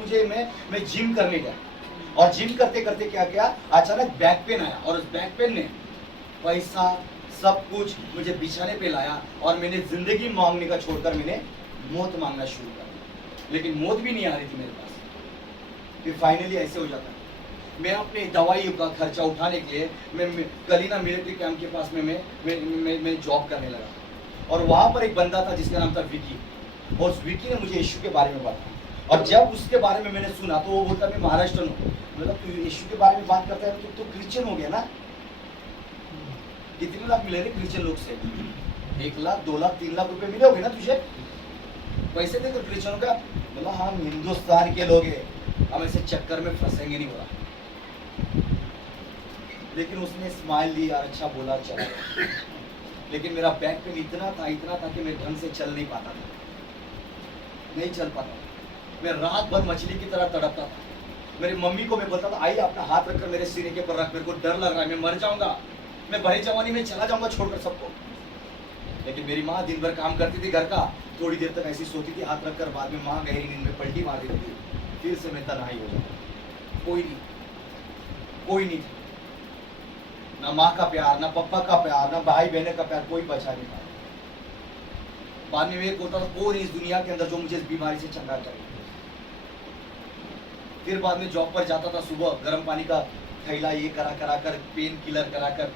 मैं जिम करने गया, और जिम करते करते क्या किया, अचानक बैक पेन आया, और उस बैक पेन ने पैसा सब कुछ मुझे बिछाने पे लाया, और मैंने जिंदगी मांगने का छोड़कर मैंने मौत मांगना शुरू कर दिया। लेकिन मौत भी नहीं आ रही थी मेरे पास। फिर फाइनली ऐसे हो जाता, मैं अपने दवाई का खर्चा उठाने के लिए मैं कलीना मिलिट्री कैंप के पास में मैं जॉब करने लगा, और वहां पर एक बंदा था जिसका नाम था विकी, और उस विकी ने मुझे यीशु के बारे में बताया। और जब उसके बारे में मैंने सुना तो वो बोलता मैं महाराष्ट्र हूँ। मतलब तू यीशु के बारे में बात करता है तो क्रिश्चियन हो गया ना। कितने लाख मिले रे क्रिश्चियन लोग से? 1 लाख, 2 लाख, 3 लाख रुपए मिले होंगे ना तुझे पैसे देकर क्रिश्चियनों का। बोला हम हिंदुस्तान के लोग हैं, हम ऐसे चक्कर में फंसेंगे नहीं। बोला, लेकिन उसने स्माइल दी और अच्छा बोला, चला। लेकिन मेरा बैक पेन इतना था कि मैं ढंग से चल नहीं पाता था, नहीं चल पाता। मैं रात भर मछली की तरह तड़पता था। मेरी मम्मी को मैं बोलता था आई अपना हाथ रखकर मेरे सीने के ऊपर रख, मेरे को डर लग रहा है, मैं मर जाऊंगा, मैं भरी जवानी में चला जाऊंगा छोड़कर सबको। लेकिन मेरी माँ दिन भर काम करती थी घर का, थोड़ी देर तक ऐसी सोती थी हाथ रखकर, बाद में माँ गहरी नींद में पलटी मार देती थी, फिर से मैं तन्हाई हो जाता। कोई नहीं, ना माँ का प्यार, ना पापा का प्यार, ना भाई बहन का प्यार, कोई बचा नहीं था। बाद में मेरे को होता था कौन इस दुनिया के अंदर जो मुझे इस बीमारी से चंगा करे। फिर बाद में जॉब पर जाता था, सुबह गर्म पानी का थैला ये करा कर पेन किलर लेकर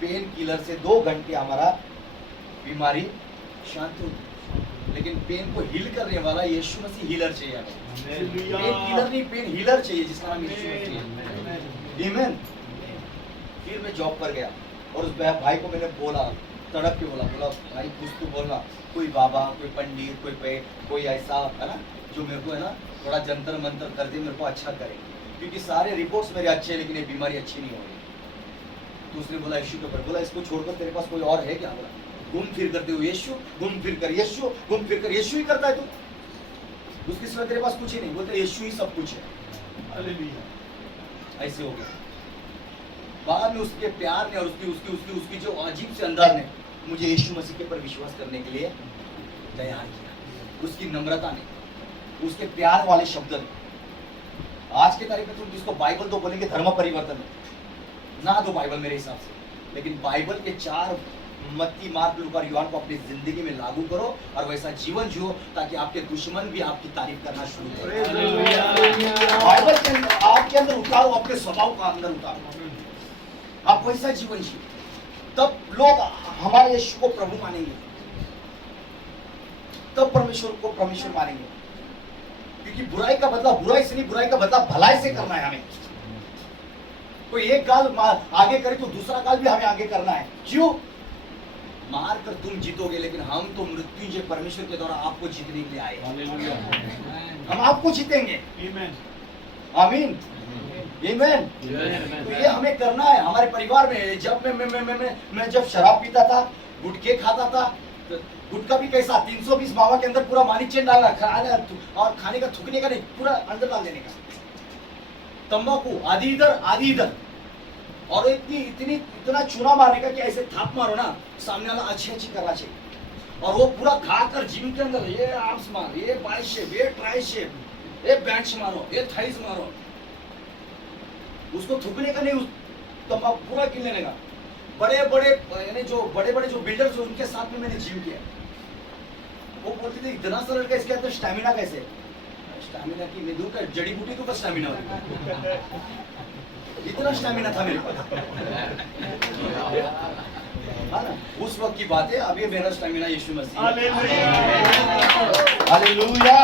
पेन किलर से 2 घंटे हमारा बीमारी शांत होती। लेकिन पेन को हील करने वाला यीशु मसीह हीलर चाहिए हमें। पेन किलर नहीं, पेन हीलर चाहिए जिसका नाम यीशु मसीह है। आमीन। फिर मैं जॉब पर गया और उस भाई को मैंने बोला, तड़प के बोला भाई कुछ तो बोलना, कोई बाबा, कोई पंडित, कोई ऐसा है ना जो मेरे को है ना थोड़ा जंतर मंतर कर दे, मेरे को अच्छा करे, क्योंकि सारे रिपोर्ट्स मेरे अच्छे हैं लेकिन ये बीमारी अच्छी नहीं हो रही। तो उसने बोला यीशु के ऊपर, बोला इसको छोड़कर तेरे पास कोई और है क्या? बोला घूम फिर करते हो यीशु, घूम फिर कर यीशु, घूम फिर कर यीशु ही करता है तू, उसके सिवा तेरे पास कुछ ही नहीं। बोलते यीशु ही सब कुछ है। ऐसे हो गया। बाद में उसके प्यार ने और उसकी उसकी उसकी उसकी जो अजीब से अंदर ने मुझे यीशु मसीह के पर विश्वास करने के लिए तैयार किया। उसकी नम्रता ने, उसके प्यार वाले शब्द ने। आज के तारीख में तुम जिसको बाइबल तो बोलेंगे धर्म परिवर्तन ना दो बाइबल मेरे हिसाब से, लेकिन बाइबल के 4 मत्ती, मार्क, लूका और यूहन्ना को अपनी जिंदगी में लागू करो और वैसा जीवन जियो ताकि आपके दुश्मन भी आपकी तारीफ करना शुरू करें। बाइबल के अंदर आपके अंदर उतारो, अपने स्वभाव का अंदर उतारो, आप वैसा जीवन जियो, तब लोग हमारे यीशु को प्रभु मानेंगे, तब परमेश्वर को परमेश्वर मानेंगे। क्योंकि बुराई का बदला बुराई से नहीं, बुराई का बदला भलाई से करना है हमें। कोई एक गाल आगे करे तो दूसरा गाल भी हमें आगे करना है। क्यों? मार कर तुम जीतोगे, लेकिन हम तो मृत्युंजय परमेश्वर के द्वारा आपको जीतने के लिए आए। हम आपको जीतेंगे। आमीन, आमीन। तो ये हमें करना है हमारे परिवार में। जब मैं जब शराब पीता था, गुटखे खाता था, तो गुटखा भी कैसा 320 मावा के अंदर पूरा मानिक चेन डालना, खाना और खाने का थूकने का नहीं, पूरा अंदर डाल देने का। तंबाकू आधी इधर आधी इधर, और इतना चूना मारने का कि ऐसे थाप मारो ना, सामने वाला अच्छी करना चाहिए। और वो पूरा खाकर जिम के अंदर ये आर्म्स मार, ये बाइसेप, ये ट्राइसेप, ये बेंच मारो, ये थाइस मारो, उसको थूकने का नहीं, उस तंबाकू पूरा गिन लेने का। बड़े बड़े यानी जो बड़े बड़े जो बिल्डर्स उनके साथ में मैंने जिम किया। वो बोलते थे इतना सा लड़का, इसके अंदर स्टैमिना कैसे? स्टैमिना की मैं दूं का जड़ी बूटी तो स्टैमिना होती, इतना स्टैमिना था मेरे पास। हाँ ना, उस वक्त की बात है। अभी मेरा stamina Yeshu Masih. Hallelujah,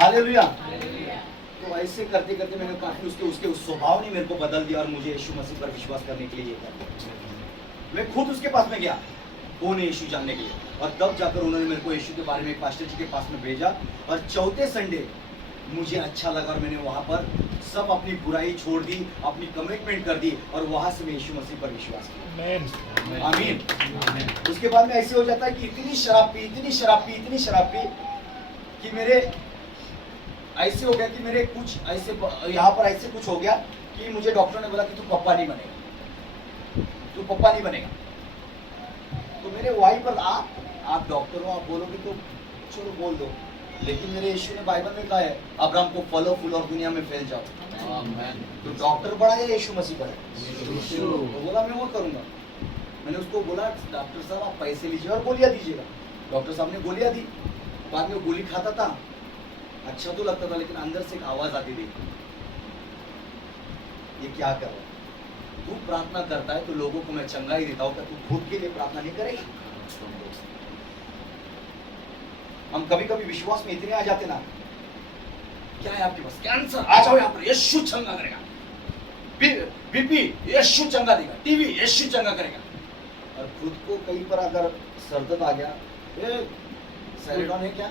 hallelujah. तो ऐसे करते करते मैंने काफी उसके उस स्वभाव ने मेरे को बदल दिया और मुझे यीशु मसीह पर विश्वास करने के लिए ये कर। मैं खुद उसके पास में गया, कौन है यीशु जानने के लिए, और तब जाकर उन्होंने मेरे को यीशु के बारे में पास्टर जी के पास में भेजा। और चौथे संडे मुझे अच्छा लगा और मैंने वहां पर सब अपनी बुराई छोड़ दी, अपनी कमिटमेंट कर दी और वहां से मैं यीशु मसीह पर विश्वास किया। आमीन। उसके बाद में ऐसे हो जाता है कि इतनी शराब पी, इतनी शराब पी, इतनी शराब पी कि मेरे ऐसे हो गया कि मेरे कुछ ऐसे यहाँ पर ऐसे कुछ हो गया कि मुझे डॉक्टर ने बोला कि तू पप्पा नहीं बनेगा, तू पप्पा नहीं बनेगा। तो मेरे वहीं पर आप डॉक्टर हो, आप बोलोगे तो चलो बोल दो, लेकिन मेरे यीशु ने बाइबल में कहा है अब्राहम को फलो फूलो और दुनिया में फैल जाओ। आमीन। तो डॉक्टर बड़ा है यीशु मसीह बड़ा है? तो बोला मैं वो करूंगा। मैंने उसको बोला डॉक्टर साहब आप पैसे लीजिए और गोलियां दीजिएगा। डॉक्टर साहब ने गोलियां दी। बाद में वो गोली खाता था, अच्छा तो लगता था, लेकिन अंदर से एक आवाज आती थी, ये क्या कर रहा है? तू प्रार्थना करता है तो लोगों को मैं चंगा ही देता हूँ, क्या तू खुद के लिए प्रार्थना नहीं करेगा? हम कभी कभी विश्वास में इतने आ जाते ना, क्या है आपके पास? कैंसर, आ जाओ यहाँ पर, यीशु चंगा करेगा। बीपी, यीशु चंगा देगा। टीवी, यीशु चंगा करेगा। और खुद को कहीं पर अगर सरदर्द आ गया, ये सैलिडॉन है क्या?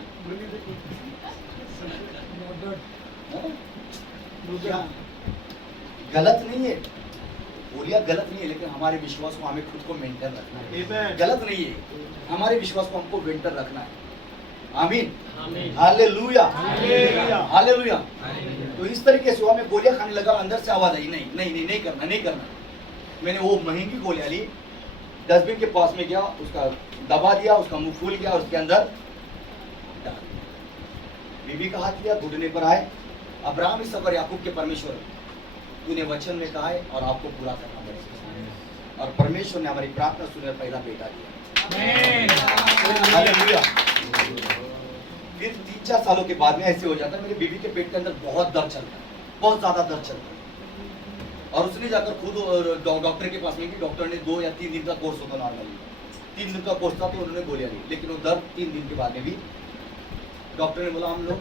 क्या गलत नहीं है, गोलियां गलत नहीं है, लेकिन हमारे विश्वास को हमें खुद को मेंटेन रखना है। गलत नहीं है, हमारे विश्वास को हमको मेंटेन रखना है। आमीन, हालेलुया, हालेलुया। तो इस तरीके से हुआ, मैं गोलियां खाने लगा, अंदर से आवाज आई नहीं नहीं नहीं नहीं करना, नहीं करना। मैंने वो महंगी गोलियां ली, डस्टबिन के पास में गया, उसका दबा दिया, उसका मुंह फूल गया और उसके अंदर डाल। बीबी का हाथ लिया, घुटने पर आए, अब्राहम इसहाक और याकूब के परमेश्वर तूने वचन में कहा है और आपको पूरा करना पड़ेगा। और परमेश्वर ने हमारी प्रार्थना सुने और पहला बेटा दिया। हालेलुया। फिर 3-4 सालों के बाद में ऐसे हो जाता है, मेरी बीबी के पेट के अंदर बहुत दर्द चल रहा है, बहुत ज्यादा दर्द चल रहा है। और उसने जाकर खुद डॉक्टर के पास में गई। डॉक्टर ने 2 या 3 दिन का कोर्स होता नॉर्मली, 3 दिन का कोर्स था, तो उन्होंने गोलियां ली, लेकिन वो दर्द 3 दिन के बाद में भी। डॉक्टर ने बोला हम लोग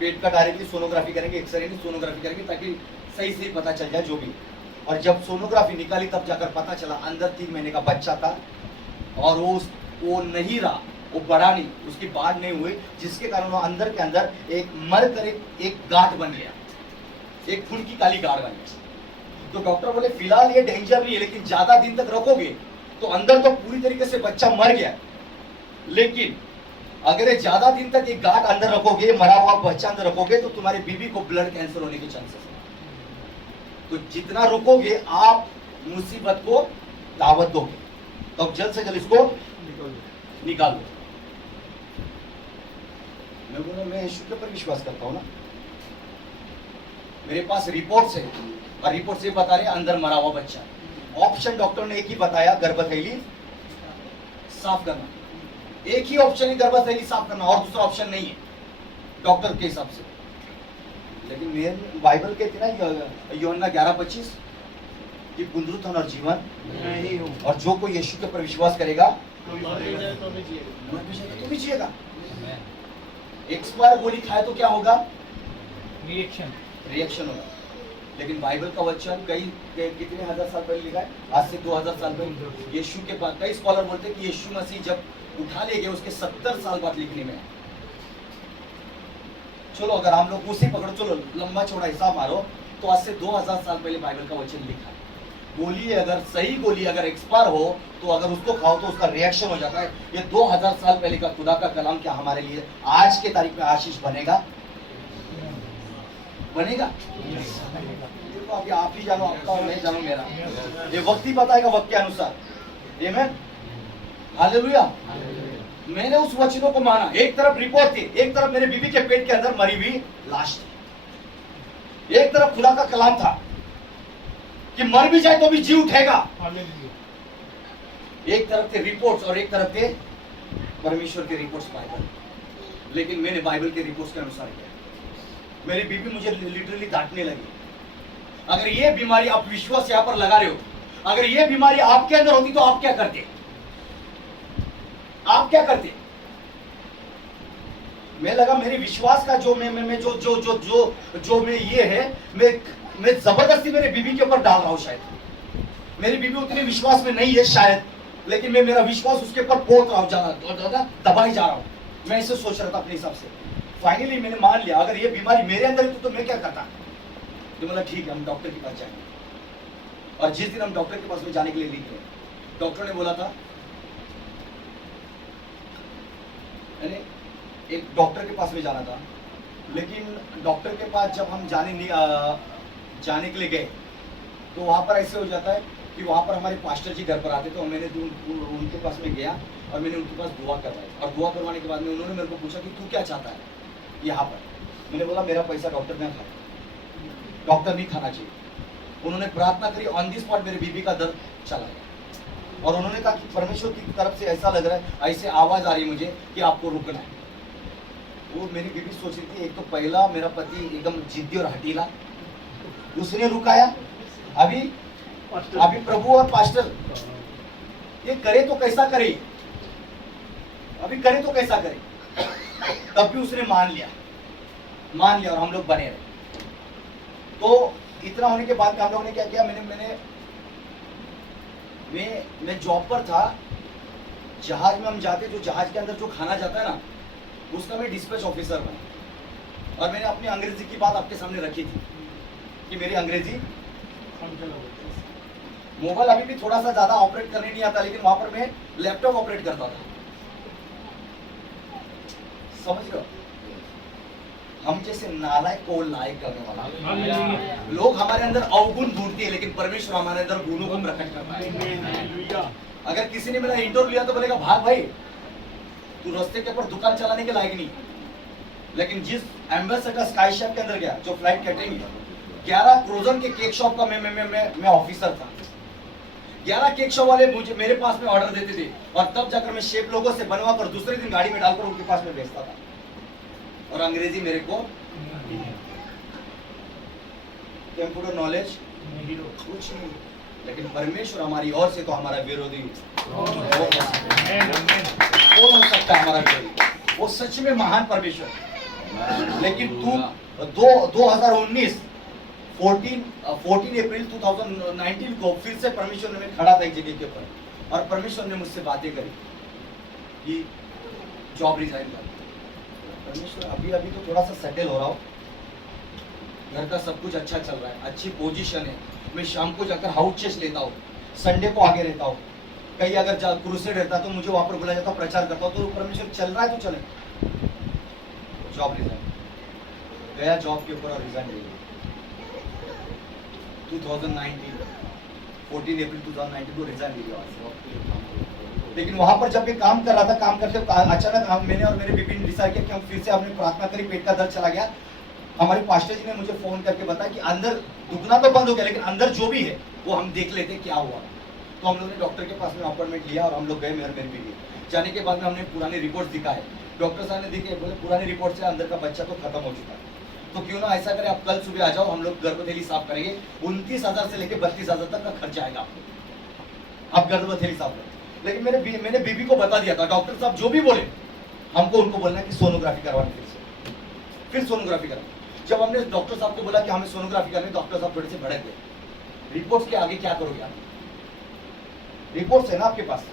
पेट का डायरेक्टली सोनोग्राफी करेंगे, एक्सरे की सोनोग्राफी करेंगे, ताकि सही से पता चल जाए जो भी। और जब सोनोग्राफी निकाली तब जाकर पता चला अंदर 3 महीने का बच्चा था और वो नहीं रहा, वो बड़ा नहीं, उसकी बाढ़ नहीं हुई, जिसके कारण वो अंदर के अंदर एक मर कर एक गांठ बन गया, एक खून की काली गांठ बन गई। तो डॉक्टर बोले फिलहाल ये डेंजर नहीं है, लेकिन ज्यादा दिन तक रखोगे तो अंदर तो पूरी तरीके से बच्चा मर गया, लेकिन अगर ये ज्यादा दिन तक एक गांठ अंदर रखोगे, मरा हुआ बच्चा अंदर रखोगे, तो तुम्हारी बीबी को ब्लड कैंसर होने के चांसेस है। तो जितना रुकोगे आप मुसीबत को दावत दोगे। तो अब जल्द से जल्द इसको निकाल दो। मैं बोला मैं यीशु के ऊपर विश्वास करता हूं ना, मेरे पास रिपोर्ट्स है और रिपोर्ट से बता रहे अंदर मरा हुआ बच्चा। ऑप्शन डॉक्टर ने एक ही बताया, गर्भथैली साफ करना। एक ही ऑप्शन है, गर्भथैली साफ करना, और दूसरा ऑप्शन नहीं है डॉक्टर के हिसाब से। लेकिन मेरे बाइबल कहती ना यूहन्ना 11:25 कि पुनरुत्थान और जीवन नहीं हूँ। और जो कोई यीशु के ऊपर विश्वास करेगा तो भी जिएगा। एक्सपायर गोली खाए तो क्या होगा? रिएक्शन होगा। लेकिन बाइबल का वचन कितने हजार साल पहले लिखा है? आज से 2000 साल पहले। यीशु के बाद कई स्कॉलर बोलते हैं कि यीशु मसीह जब उठा ले गए उसके 70 साल बाद लिखने में। चलो अगर हम लोग उसी पकड़ो, चलो लंबा चौड़ा हिसाब मारो, तो आज से 2000 साल पहले बाइबल का वचन लिखा है। गोली अगर सही गोली अगर एक्सपायर हो तो अगर उसको खाओ तो उसका रिएक्शन हो जाता है। ये 2000 साल पहले का खुदा का कलाम क्या हमारे लिए आज के तारीख में आशीष बनेगा? बनेगा? तो अभी आप ही जानो आपका और मैं जानो मेरा। ये वक्त ही बताएगा वक्त के अनुसार। आमीन, हालेलुया। मैंने उस वचनों को माना। एक तरफ रिपोर्ट थी, एक तरफ मेरे बीबी के पेट के अंदर मरी हुई लाश थी, एक तरफ खुदा का कलाम था कि मर भी जाए तो भी जी उठेगा। एक तरफ थे रिपोर्ट्स और एक तरफ थे परमेश्वर के रिपोर्ट्स बाइबल। लेकिन मैंने बाइबल के रिपोर्ट्स के अनुसार किया। मेरी बीबी मुझे लिटरली डांटने लगी, अगर ये बीमारी आप विश्वास यहां पर लगा रहे हो, अगर ये बीमारी आपके अंदर होती तो आप क्या करते? आप क्या करते? मैं लगा मेरे विश्वास का जो मैं जो मैं ये है, मैं जबरदस्ती मेरे बीबी के ऊपर डाल रहा हूं। शायद मेरी बीबी उतने विश्वास में नहीं है शायद, लेकिन मैं मेरा विश्वास उसके ऊपर पोत रहा हूं, दबाई जा रहा हूं। मैं ऐसे सोच रहा था अपने हिसाब से। फाइनली मैंने मान लिया अगर ये बीमारी मेरे अंदर है तो मैं क्या करता? तो बोला ठीक है हम डॉक्टर के पास जाएंगे। और जिस दिन हम डॉक्टर के पास में जाने के लिए निकले, डॉक्टर ने बोला था, एक डॉक्टर के पास में जाना था, लेकिन डॉक्टर के पास जब हम जाने के लिए गए तो वहां पर ऐसे हो जाता है कि वहां पर हमारे पास्टर जी घर पर आते। तो मैंने उनके पास में गया और मैंने उनके पास दुआ करवाई। और दुआ करवाने के बाद में उन्होंने मेरे को पूछा कि तू क्या चाहता है यहाँ पर? मैंने बोला मेरा पैसा डॉक्टर ना खाए, डॉक्टर नहीं खाना चाहिए। उन्होंने प्रार्थना करी, ऑन दी स्पॉट मेरी बीबी का दर्द चला गया। और उन्होंने कहा कि परमेश्वर की तरफ से ऐसा लग रहा है, ऐसे आवाज आ रही है मुझे कि आपको रुकना है। वो मेरी बीबी सोच रही थी, एक तो पहला मेरा पति एकदम जिद्दी और हटीला, उसने रुकाया। अभी प्रभु और पास्टर ये करे तो कैसा करे, अभी करे तो कैसा करे। तब भी उसने मान लिया और हम लोग बने रहे। तो इतना होने के बाद हम लोगों ने क्या किया, मैं जॉब पर था, जहाज में हम जाते, जो जहाज के अंदर जो खाना जाता है ना, उसका मैं डिस्पैच ऑफिसर बना। और मैंने अपनी अंग्रेजी की बात आपके सामने रखी थी कि मेरी अंग्रेजी, मोबाइल अभी भी थोड़ा सा ज्यादा ऑपरेट करने नहीं आता, लेकिन वहां पर मैं लैपटॉप ऑपरेट करता था। समझ रहे हो? हम जैसे नालायक को लायक करने वाला। लोग हमारे अंदर अवगुण ढूंढते हैं, लेकिन परमेश्वर हमारे अंदर गुणों को प्रकट करता है। अगर किसी ने मेरा इंटरव्यू लिया तो बोलेगा भाग भाई, तू रास्ते के ऊपर दुकान चलाने के लायक नहीं। लेकिन जिस एम्बेसडर स्काई शॉप के अंदर गया, जो फ्लाइट कैटरिंग 11 क्रूजन के केक शॉप का मैं ऑफिसर था। 11 केक शॉप वाले मेरे पास में ऑर्डर देते थे, और तब जाकर मैं शेप लोगों से बनवा कर दूसरे दिन गाड़ी में डालकर उनके पास में भेजता था। और अंग्रेजी मेरे को कंप्यूटर नॉलेज कुछ नहीं, लेकिन परमेश्वर हमारी ओर से तो हमारा विरोधी कौन हो सकता है? हमारा विरोधी वो सच में महान परमेश्वर। लेकिन तू 2019 14 अप्रैल 2019 को फिर से परमेश्वर ने खड़ा था एक जगह के ऊपर, और परमेश्वर ने मुझसे बातें करी कि जॉब रिजाइन कर। परमेश्वर अभी तो थोड़ा सा सेटल हो रहा हो, घर का सब कुछ अच्छा चल रहा है, अच्छी पोजीशन है। मैं शाम को जाकर हाउस चेस्ट लेता हूँ, संडे को आगे रहता हूँ, कहीं अगर क्रूसेड रहता तो मुझे वहां पर बुलाया जाता, प्रचार करता हूँ। तो परमेश्वर चल रहा है तो चले। जॉब रिजाइन गया, जॉब के ऊपर और रिजाइन दे दिया। 2019 14 अप्रैल 2019 को रिजाइन दिया वहाँ से। लेकिन वहां पर जब मैं काम कर रहा था, काम करते अचानक मैंने और मेरे बीबी ने डिसाइड किया कि हम फिर से हमने प्रार्थना करी, पेट का दर्द चला गया। हमारे पास्टर जी ने मुझे फोन करके बताया कि अंदर दुखना तो बंद हो गया, लेकिन अंदर जो भी है वो हम देख लेते क्या हुआ। तो हम लोग ने डॉक्टर के पास में अपॉइंटमेंट लिया और हम लोग गए, मेरे बीबी। जाने के बाद में हमने पुरानी रिपोर्ट दिखाए, डॉक्टर साहब ने दिखे, बोले पुरानी रिपोर्ट से अंदर का बच्चा तो खत्म हो चुका है, तो क्यों ना ऐसा करें आप कल सुबह आ जाओ, हम लोग गर्भवथेली साफ करेंगे। 29,000 से लेकर 32,000 तक का खर्चा आएगा आपको, आप गर्भवथेली साफ करें। लेकिन मैंने बीबी को बता दिया था, डॉक्टर साहब जो भी बोले हमको उनको बोलना है कि सोनोग्राफी करवानी फिर सोनोग्राफी करवानी। जब हमने डॉक्टर साहब को बोला कि हमें सोनोग्राफी करनी, डॉक्टर साहब थोड़े से भड़क गए। रिपोर्ट्स के आगे क्या करोगे आप? रिपोर्ट्स है ना आपके पास,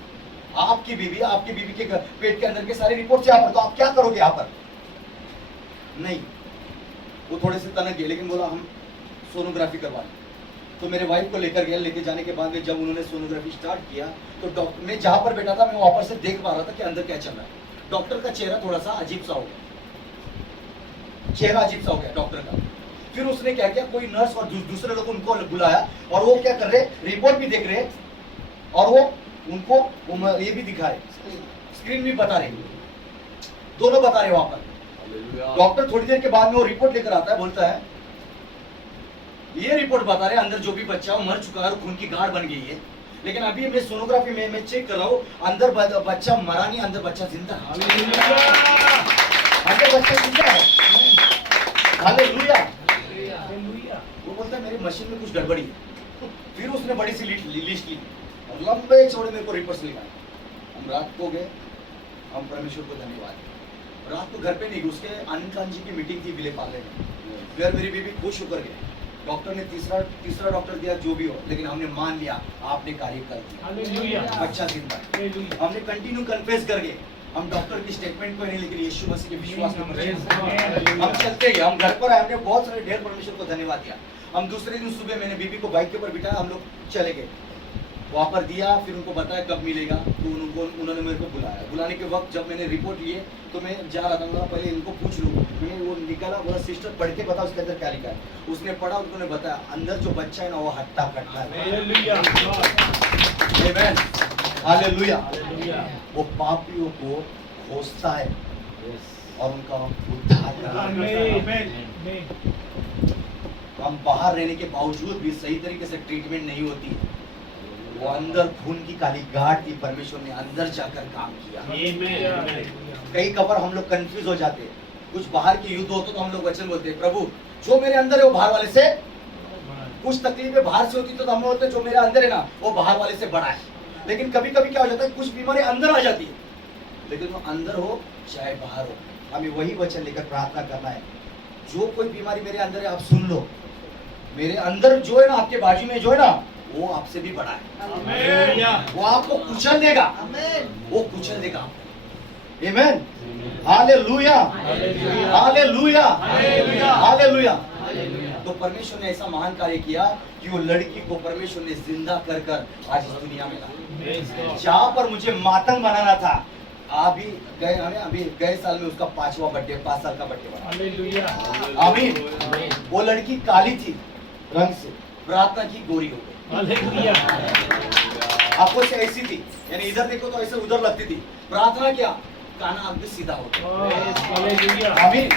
आपकी बीबी के पेट के अंदर के सारे रिपोर्ट्स यहाँ पर, तो आप क्या करोगे यहाँ पर? नहीं, वो थोड़े से तनक गए, लेकिन बोला हम सोनोग्राफी करवाएं। तो मेरे वाइफ को लेकर गया, लेके जाने के बाद में जब उन्होंने सोनोग्राफी स्टार्ट किया तो डॉक्टर, मैं जहां पर बैठा था मैं वहां पर से देख पा रहा था कि अंदर क्या चल रहा है। डॉक्टर का चेहरा थोड़ा सा अजीब सा हो गया, चेहरा अजीब सा हो गया डॉक्टर का। फिर उसने क्या किया, कोई नर्स और दूसरे लोग उनको बुलाया और वो क्या कर रहे, रिपोर्ट भी देख रहे और वो उनको ये भी दिखा रहे, स्क्रीन भी बता रहे, दोनों बता रहे वहां पर। डॉक्टर थोड़ी देर के बाद में वो रिपोर्ट लेकर आता है, बोलता है ये रिपोर्ट बता रहे अंदर जो भी बच्चा मर चुका है और खून की गाढ़ बन गई है, लेकिन अभी मैं सोनोग्राफी में मैं चेक कर रहा हूँ अंदर बच्चा मरा नहीं, अंदर बच्चा जिंदा है, अंदर बच्चा जिंदा है। हालेलुया। वो बोलता है मेरी मशीन में कुछ गड़बड़ी है। फिर उसने बड़ी सी लिस्ट ली और लंबे चौड़े मेरे को रिपोर्ट्स लिखा। हम रात को गए, हम परमेश्वर को धन्यवाद। रात को घर पे नहीं, उसके आनंद जी की मीटिंग थी विले पाले में, फिर मेरी बीबी खुश होकर गई। डॉक्टर ने तीसरा डॉक्टर दिया जो भी हो, लेकिन हमने मान लिया आपने कार्य कर दिया, बच्चा जिंदा। हमने कंटिन्यू कन्फेस कर गए, हम डॉक्टर की स्टेटमेंट को नहीं, लेकिन यीशु मसीह के विश्वास में हम चलते गए। हम घर पर आए, हमने बहुत सारे ढेर परमेश्वर को धन्यवाद दिया। हम दूसरे दिन सुबह मैंने बीबी को बाइक के ऊपर बिठाया, हम लोग चले गए, वहाँ पर दिया, फिर उनको बताया कब मिलेगा। तो उन्होंने मेरे को बुलाया। बुलाने के वक्त जब मैंने रिपोर्ट लिए तो मैं जा रहा था, मैं पहले इनको पूछ लूँ। मैंने वो निकाला, बोला सिस्टर पढ़ के बताओ उसके अंदर क्या लिखा है। उसने पढ़ा, उन्होंने बताया अंदर जो बच्चा है ना वो हट्टा कट्टा है। हालेलुया। वो पापियों को खोजता है और उनका उद्धार करता है। हम बाहर रहने के बावजूद भी सही तरीके से ट्रीटमेंट नहीं होती, वो अंदर खून की काली गाढ़ थी, परमेश्वर ने अंदर जाकर काम किया। कई कबार हम लोग कंफ्यूज हो जाते हैं, कुछ बाहर के युद्ध होते तो हम लोग वचन बोलते हैं प्रभु जो मेरे अंदर है वो बाहर वाले से, कुछ तकलीफें बाहर से होती तो हम बोलते जो मेरे अंदर है ना वो बाहर वाले से बड़ा है। लेकिन कभी कभी क्या हो जाता है, कुछ बीमारी अंदर आ जाती है, लेकिन वो अंदर हो चाहे बाहर हो, हमें वही वचन लेकर प्रार्थना करना है। जो कोई बीमारी मेरे अंदर है आप सुन लो, मेरे अंदर जो है ना, आपके बाजू में जो है ना वो आपसे भी बड़ा है। वो आपको कुचल देगा, वो कुचल देगा। आमीन। Hallelujah, hallelujah, hallelujah. तो परमेश्वर ने ऐसा महान कार्य किया कि वो लड़की को परमेश्वर ने जिंदा कर कर आज इस दुनिया में ला। जहाँ पर मुझे मातंग बनाना था, अभी गए साल में उसका 5वां बर्थडे, 5 साल का बर्थडे बना। आमीन। वो लड़की काली थी रंग से, प्रार्थना की गोरी हो गई। आंखों से ऐसी थी, यानी इधर देखो तो ऐसे उधर लगती थी। प्रार्थना किया, काना आगे सीधा हो गया। आमीन।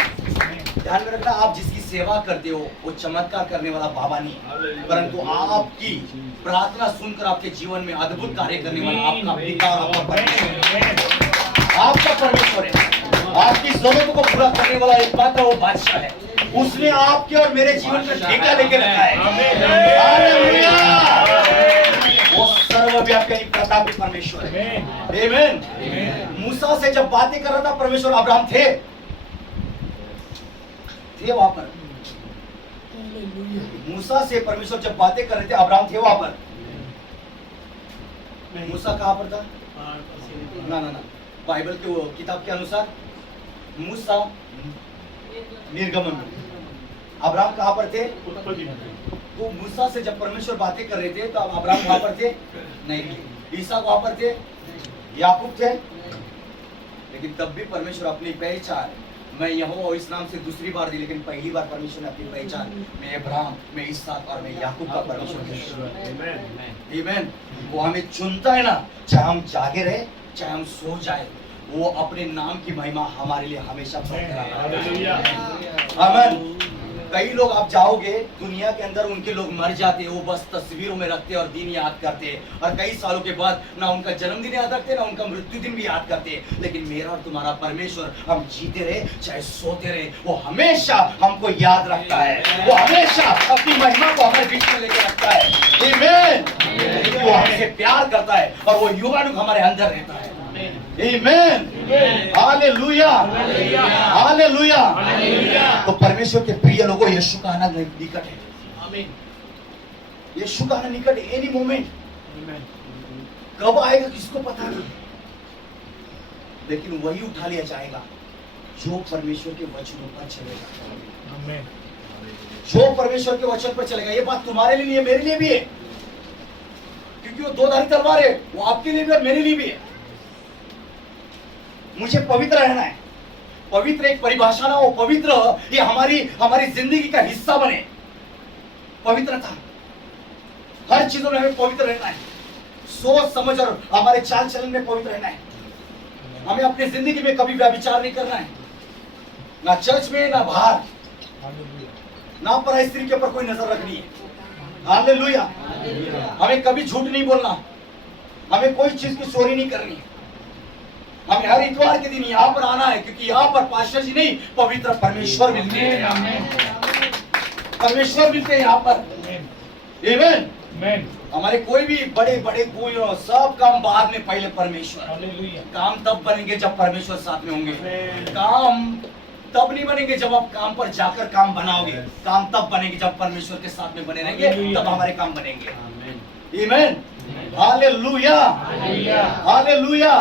ध्यान में रखना, आप जिसकी सेवा करते हो वो चमत्कार करने वाला बाबा नहीं, परंतु आपकी प्रार्थना सुनकर आपके जीवन में अद्भुत कार्य करने वाला आपका पिता और आपका परमेश्वर है। आपकी जरूरतों को पूरा करने वाला एकमात्र वो बादशाह है। उसने आपके और मेरे जीवन में ठेका लेके रखा है। हालेलुया। वो सर्वव्यापी प्रतापी परमेश्वर है। आमीन। मूसा से जब बातें कर रहा था परमेश्वर, अब्राहम थे वहां पर। मूसा से परमेश्वर जब बातें कर रहे थे, अब्राहम थे वहां पर। मूसा कहां पर था? ना बाइबल के वो किताब के अनुसार मूसा निर्गमन में, अब्राहम कहां पर थे? तो मूसा से जब परमेश्वर बातें कर रहे थे तो अब्राहम वहां पर थे नहीं, ईसा वहां पर थे, याकूब थे, लेकिन तब भी परमेश्वर अपनी पहचान मैं यहोवा इस नाम से दूसरी बार दी, लेकिन पहली बार परमेश्वर ने अपनी पहचान मैं अब्राहम, मैं इसहाक और मैं याकूब का परमेश्वर दी। आमीन। वो हमें चुनता है ना, चाहे हम जागे रहे चाहे हम सो जाए, वो अपने नाम की महिमा हमारे लिए हमेशा बरकरार रखता है। आमीन। कई लोग आप जाओगे दुनिया के अंदर, उनके लोग मर जाते हैं, वो बस तस्वीरों में रखते हैं और दिन याद करते हैं, और कई सालों के बाद ना उनका जन्मदिन याद रखते हैं ना उनका मृत्यु दिन भी याद करते हैं। लेकिन मेरा और तुम्हारा परमेश्वर, हम जीते रहे चाहे सोते रहे, वो हमेशा हमको याद रखता है, वो हमेशा अपनी महिमा को हमारे बीच में लेके रखता है। आमीन। वो हमसे प्यार करता है और वो युगानुग हमारे अंदर रहता है। आमीन। Hallelujah, hallelujah. तो परमेश्वर के प्रिय लोगों, यीशु का आना निकट है। आमीन। यीशु का आना निकट है, एनी मोमेंट। कब आएगा किसको पता नहीं, लेकिन वही उठा लिया जाएगा जो परमेश्वर के वचनों पर चलेगा। जो परमेश्वर के वचन पर चलेगा। ये बात तुम्हारे लिए नहीं है, मेरे लिए भी है, क्योंकि वो दो धारी तलवार है, वो आपके लिए भी और मेरे लिए भी है। मुझे पवित्र रहना है। पवित्र एक परिभाषा ना हो, पवित्र ये हमारी जिंदगी का हिस्सा बने। पवित्रता हर चीजों में हमें पवित्र रहना है, सोच समझ और हमारे चाल चलन में पवित्र रहना है। हमें अपनी जिंदगी में कभी व्यभिचार नहीं करना है, ना चर्च में ना बाहर, ना पराई स्त्री के ऊपर कोई नजर रखनी है। हालेलुया। हमें कभी झूठ नहीं बोलना, हमें कोई चीज की चोरी नहीं करनी। हमें हर इतवार के दिन यहाँ पर आना है, क्योंकि यहाँ पर पास्टर जी नहीं, पवित्र परमेश्वर मिलते हैं। परमेश्वर मिलते हैं यहाँ पर। आमीन। हमारे कोई भी बड़े बड़े कोई हो, सब काम बाद में, पहले परमेश्वर। काम तब बनेंगे जब परमेश्वर साथ में होंगे। काम तब नहीं बनेंगे जब आप काम पर जाकर काम बनाओगे, काम तब बनेंगे जब परमेश्वर के साथ में बने रहेंगे, तब हमारे काम बनेंगे। आमीन। Hallelujah, hallelujah,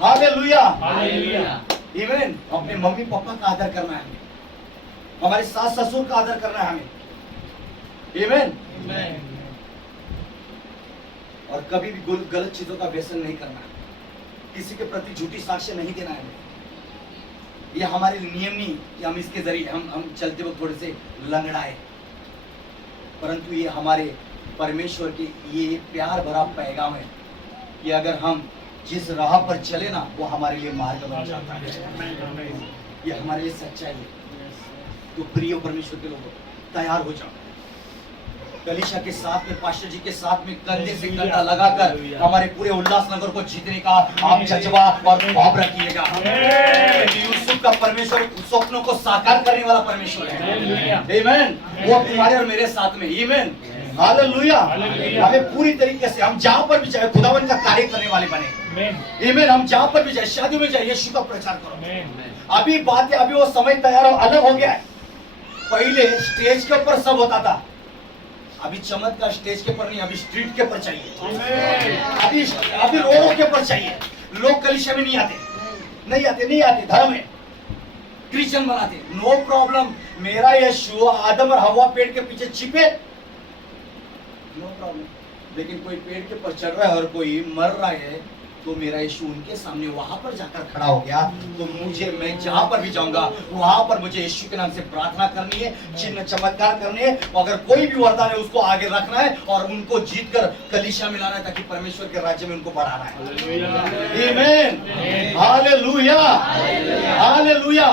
hallelujah. आमीन। अपने मम्मी पापा का आदर करना है हमें, हमारे सास ससुर का आदर करना है हमें। आमीन। और कभी भी गलत चीजों का व्यसन नहीं करना है, किसी के प्रति झूठी साक्ष्य नहीं देना है। ये हमारे नियम नहीं कि हम इसके जरिए हम चलते वक्त थोड़े से लंगड़ाए, परंतु ये हमारे परमेश्वर की ये प्यार भरा पैगाम है कि अगर हम जिस राह पर चले ना, वो हमारे लिए मार्ग बन जाता है। ये हमारे लिए सच्चाई है। तो प्रिय परमेश्वर के लोगों, तैयार हो जाओ। कलीसिया के साथ में, पास्टर जी के साथ में कंधे से कंधा लगाकर हमारे पूरे उल्लासनगर को जीतने का आप जज्बा और ख्वाब रखिएगा। यूसुफ का परमेश्वर स्वप्नों को साकार करने वाला परमेश्वर है। आमीन। वो तुम्हारे और मेरे साथ में। आमीन। हालेलुया। हमें पूरी तरीके से, हम जहां पर भी जाए खुदावन का कार्य करने वाले बने। आमीन। हम जहां पर भी जाए, शादी में जाए, यीशु का प्रचार करो। अभी बात है, अभी वो समय तैयार अलग हो गया है। पहले स्टेज के ऊपर सब होता था, अभी चमत्कार स्टेज के ऊपर नहीं, अभी स्ट्रीट के ऊपर चाहिए। अभी रोडों के ऊपर चाहिए। लोग कलीसिया में नहीं आते, धर्म है, क्रिश्चियन बनाते। नो प्रॉब्लम, मेरा यीशु आदम और हवा पेड़ के पीछे छिपे, नो प्रॉब्लम। लेकिन कोई पेड़ के ऊपर चढ़ रहा है और कोई मर रहा है, तो मेरा यीशु उनके सामने वहां पर जाकर खड़ा हो गया। तो मैं जहां पर भी जाऊंगा, वहां पर मुझे यीशु के नाम से प्रार्थना करनी है, चिन्ह चमत्कार करने हैं। अगर कोई भी वरदान है उसको आगे रखना है और उनको जीतकर कलीसिया में लाना है, ताकि परमेश्वर के राज्य में उनको बढ़ाना है। आमीन। Hallelujah, hallelujah.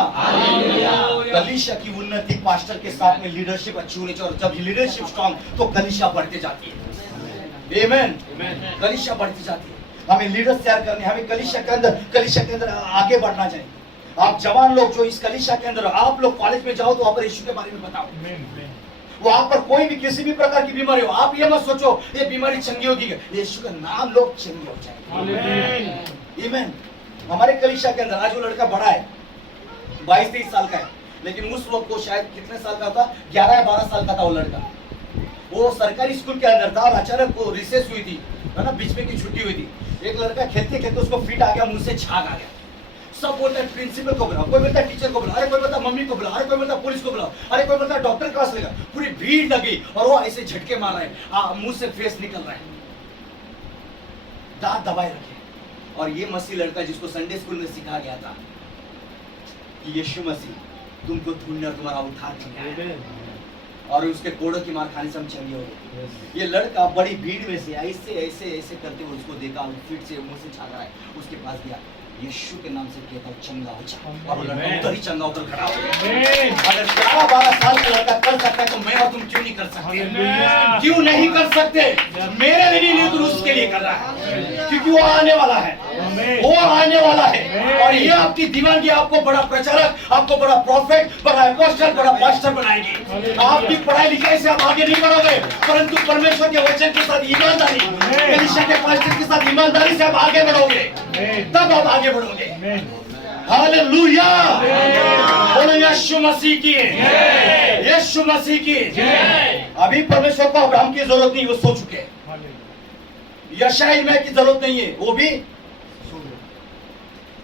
कलीसिया की उन्नति पास्टर के साथ में लीडरशिप अच्छी होनी चाहिए, और जब लीडरशिप स्ट्रांग तो कलीसिया बढ़ते जाती है। आमीन। कलीसिया बढ़ती जाती है। हमें लीडर्स तैयार करने, हमें कलीसिया के अंदर आगे बढ़ना चाहिए। आप जवान लोग जो इस कलीसिया के अंदर, आप लोग कॉलेज में जाओ तो वहां पर यीशु के बारे में बताओ। वहां पर कोई भी किसी भी प्रकार की बीमारी हो, आप ये मत सोचो ये बीमारी चंगी होगी, यीशु का नाम लोग चंगे हो जाएंगे। आमीन। हमारे कलीसिया के अंदर आज वो लड़का बड़ा है, 22-23 साल का है, लेकिन उस वक्त वो शायद कितने साल का था, 11 या 12 साल का था वो लड़का। वो सरकारी स्कूल के अंदर था और अचानक वो रिसेस हुई थी, है ना, बीच में की छुट्टी हुई थी। एक लड़का खेलते खेलते उसको फिट आ गया, मुंह से छाग आ गया। सब बोलता है प्रिंसिपल को बुलाओ, कोई बोलता है टीचर को बुलाओ, अरे कोई बोलता है मम्मी को बुलाओ, अरे कोई बोलता है पुलिस को बुलाओ, अरे कोई बोलता है डॉक्टर के पास लेगा। पूरी भीड़ लगी और वो ऐसे झटके मार रहा है, मुंह से फेस निकल रहा है, दांत दबाए रखे। और ये मसीह लड़का जिसको संडे स्कूल में सिखाया गया था, कि यीशु मसीह तुमको ढूंढने और तुम्हारा उद्धार करने आया। और उसके कोड़ों की मार खाने से हम चंगे हो गए। ये लड़का बड़ी भीड़ में से ऐसे ऐसे ऐसे करते हुए उसको देखा, फिर से मुंह से छा रहा है, उसके पास गया, यीशु के नाम से कहता हूँ चंगा हो जा, और वो लड़का उधर ही चंगा होकर खड़ा हो गया। अगर 11-12 साल का लड़का कर सकता है तो मैं और तुम क्यों नहीं कर सकते? क्यों नहीं कर सकते? मेरे लिए नहीं, तो उसके लिए कर रहा है, क्योंकि वो आने वाला है, वो आने वाला है। और ये आपकी दीवानगी आपको बड़ा प्रचारक, आपको बड़ा प्रॉफिट, बड़ा अपोस्टल, बड़ा पास्टर बनाएगी। आपकी पढ़ाई लिखाई से आप आगे नहीं बढ़ोगे, परंतु परमेश्वर के वचन के साथ ईमानदारी, कलीसिया के पास्टर के साथ ईमानदारी से आप आगे बढ़ोगे, तब आप आगे बढ़ोगे। हालेलुया, बोलो यीशु मसीह की, यीशु मसीह की। अभी परमेश्वर को अब्राहम की जरूरत नहीं, वो सो चुके हैं। यशायाह में की जरूरत नहीं है, वो भी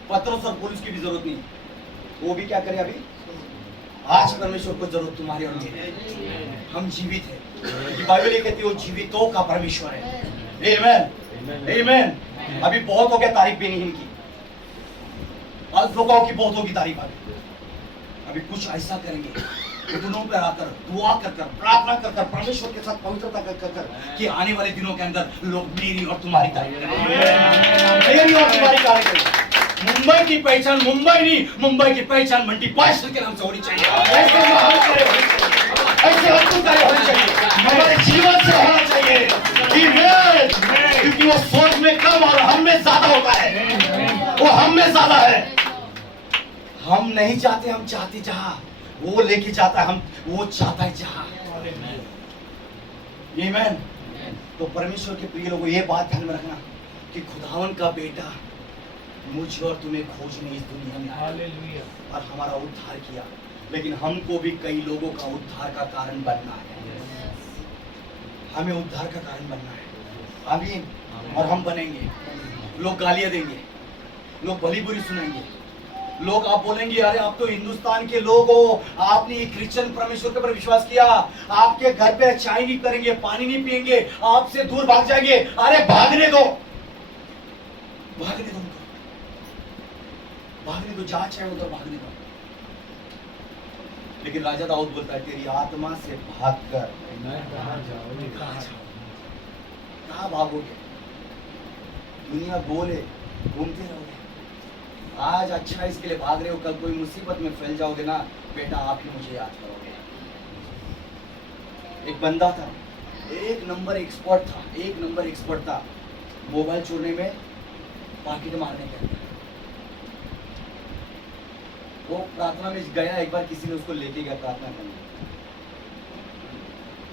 पतरस और पौलुस की भी जरूरत नहीं, वो भी क्या करे? अभी आज परमेश्वर को जरूरत तुम्हारी और मेरी। हम जीवित हैं, बाइबल ये कहती है वो जीवितों का परमेश्वर है। आमेन, आमेन। अभी बहुत हो गया तारीफ भी नहीं इनकी, आज लोगों की बहुत होगी तारीफ। अभी कुछ ऐसा करेंगे, घुटनों पर आकर दुआ कर कर, प्रार्थना कर कर, परमेश्वर के साथ पवित्रता कर कर, कि आने वाले दिनों के अंदर लोग मेरी और तुम्हारी तारीफ करेंगे, मेरी और तुम्हारी तारीफ करेंगे। मुंबई की पहचान मुंबई नहीं, मुंबई की पहचान मंटी पास्टर के नाम से होनी चाहिए। ऐसे अद्भुत कार्य होने चाहिए, हमारे जीवन से होना चाहिए, क्योंकि वो सोच में कम और हम में ज्यादा होता है, वो हम में ज्यादा है। हम नहीं चाहते, हम चाहते जहां वो लेके जाता है, हम वो चाहता है जहां। आमीन। तो परमेश्वर के प्रिय लोगों, ये बात ध्यान में रखना कि खुदावन का बेटा मुझे और तुम्हें खोजने इस दुनिया में आया और हमारा उद्धार किया, लेकिन हमको भी कई लोगों का उद्धार का कारण बनना है। हमें उद्धार का कारण बनना है। आमीन। और हम बनेंगे। लोग गालियां देंगे, लोग भली बुरी सुनेंगे, लोग आप बोलेंगे अरे आप तो हिंदुस्तान के लोग हो, आपने क्रिश्चियन परमेश्वर के ऊपर विश्वास किया, आपके घर पे चाय नहीं करेंगे, पानी नहीं पिएंगे, आपसे दूर भाग जाएंगे। अरे भागने दो, भागने दो उनको, भागने दो, जहां चाहे उधर भागने दो। लेकिन राजा दाऊद बोलता है तेरी आत्मा से भागकर कहां भागोगे? दुनिया गोल है, घूमते रहोगे। आज अच्छा इसके लिए भाग रहे हो, कल कोई मुसीबत में फैल जाओगे ना बेटा, आप ही मुझे याद करोगे। एक बंदा था, एक नंबर एक्सपर्ट था मोबाइल चोरने में, पॉकेट मारने के अंदर। वो प्रार्थना में गया, एक बार किसी ने उसको लेके गया प्रार्थना करने,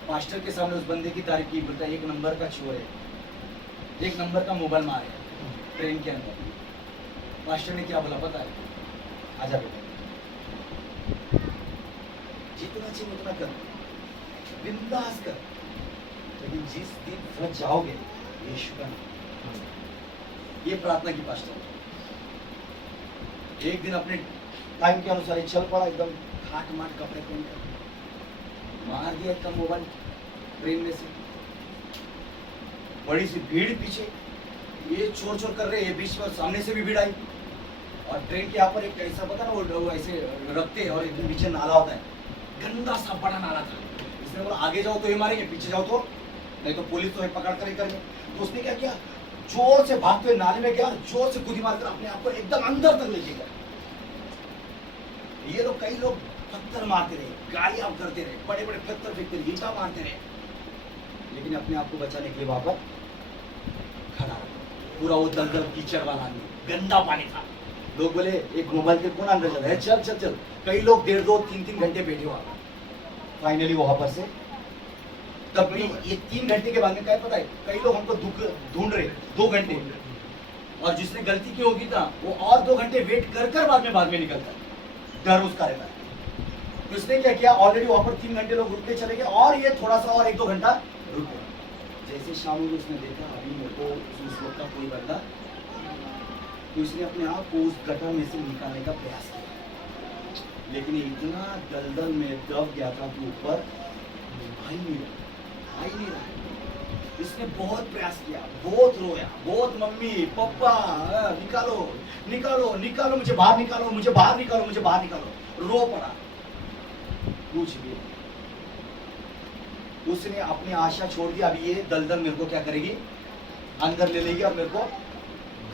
पास्टर के सामने उस बंदे की तारीफ की, बोलता है 1 नंबर का चोर है, 1 नंबर का मोबाइल मार है ट्रेन के अंदर। मास्टर ने क्या बोला पता है? आजा बेटा, जितना चाहिए उतना कर, बिंदास कर, लेकिन जिस दिन फंस जाओगे यीशु का नाम। ये प्रार्थना की पास्टर एक दिन अपने टाइम के अनुसार चल पड़ा, एकदम खाट माट कपड़े पहनकर, मार दिया एकदम मोबाइल ट्रेन में से। बड़ी सी भीड़ पीछे, ये चोर चोर कर रहे, ये बीच में सामने से भी भीड़ आई, और ट्रेन के यहाँ पर एक ऐसा पता ना वो ऐसे रखते हैं, और एकदम पीछे नाला होता है, गंदा सा बड़ा नाला था। इसने बोला आगे जाओ तो ये मारेंगे, पीछे जाओ तो नहीं, तो पुलिस तो है पकड़ कर ही करेंगे। तो उसने क्या किया, जोर से भागते हुए नाले में गया, जोर से कूदी मारकर अपने आप को एकदम अंदर तक लेके गया। ये लोग, कई लोग पत्थर मारते रहे, गालियां करते रहे, बड़े बड़े पत्थर फेंकते रहे, ईंटा मारते रहे, लेकिन अपने आप को बचाने के लिए वहां पर खड़ा रहा। पूरा वो दलदल कीचड़ वाला गंदा पानी था। लोग बोले एक मोबाइल के कौन अंदर चल रहा है, चल चल चल। कई लोग 1.5, 2, 3 घंटे बैठे हुआ। फाइनली वहां पर से तब भी ये 3 घंटे के बाद में क्या पता है, कई लोग हमको ढूंढ रहे 2 घंटे, और जिसने गलती की होगी था वो और 2 घंटे वेट कर कर बाद में निकलता है, डर उसका रहता है। तो उसने क्या किया, ऑलरेडी वहां पर 3 घंटे लोग रुक के चले गए, और ये थोड़ा सा और 1-2 घंटा रुक गया। जैसे शाम को उसने देखा अभी मेरे को उस वक्त का कोई बंदा, तो उसने अपने आप को उस गटर में से निकालने का प्रयास किया, लेकिन इतना दलदल में दब गया था कि ऊपर आ ही नहीं रहा। इसने बहुत प्रयास किया, बहुत रोया, बहुत मम्मी पापा निकालो निकालो निकालो, मुझे बाहर निकालो, मुझे बाहर निकालो, मुझे बाहर निकालो, रो पड़ा, कुछ भी। उसने अपनी आशा छोड़ दी, अब ये दलदल मेरे को क्या करेगी, अंदर ले लेगी और मेरे को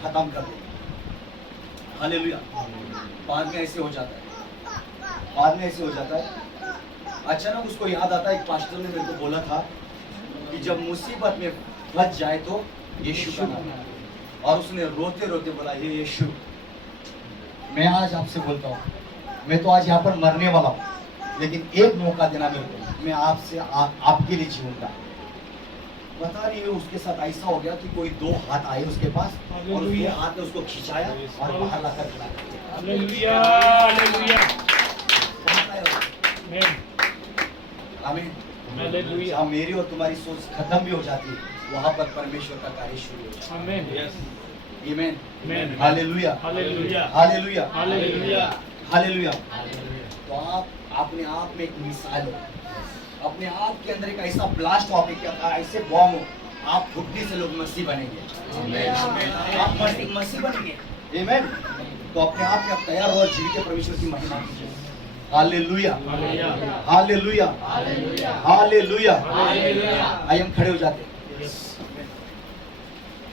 खत्म कर देगी। हालेलुया। बाद में ऐसे हो जाता है, बाद में ऐसे हो जाता है। अचानक उसको याद आता है, एक पास्टर ने मेरे को बोला था कि जब मुसीबत में फंस जाए तो यीशु का नाम ले। और उसने रोते रोते बोला, हे यीशु, मैं आज आपसे बोलता हूँ, मैं तो आज यहाँ पर मरने वाला हूँ, लेकिन एक मौका देना मेरे को, मैं आपसे आपके लिए जीऊंगा। पता नहीं उसके साथ ऐसा हो गया कि कोई दो हाथ आए उसके पास और उसके हाथ ने उसको खिंचाया और बाहर लाकर खड़ा कर दिया। हालेलुया हालेलुया बहुत आए हो। आमीन। हालेलुया जहाँ मेरी और तुम्हारी सोच खत्म भी हो जाती है, वहाँ पर परमेश्वर का कार्य शुरू हो जाता आमेन है। आमीन। Amen hallelujah hallelujah hallelujah hallelujah hallelujah. तो आप अपने आप में एक मिसाल हो, अपने आप के अंदर एक ऐसा ब्लास्ट हो, ऐसे बॉम्ब हो, आप फुटने से लोग मसीह बनेंगे। आप मसीह बनेंगे। आमीन। तो अपने आप में आप तैयार हो और जीवित परमेश्वर की महिमा कीजिए। Hallelujah hallelujah hallelujah. आइए हम खड़े हो जाते हैं।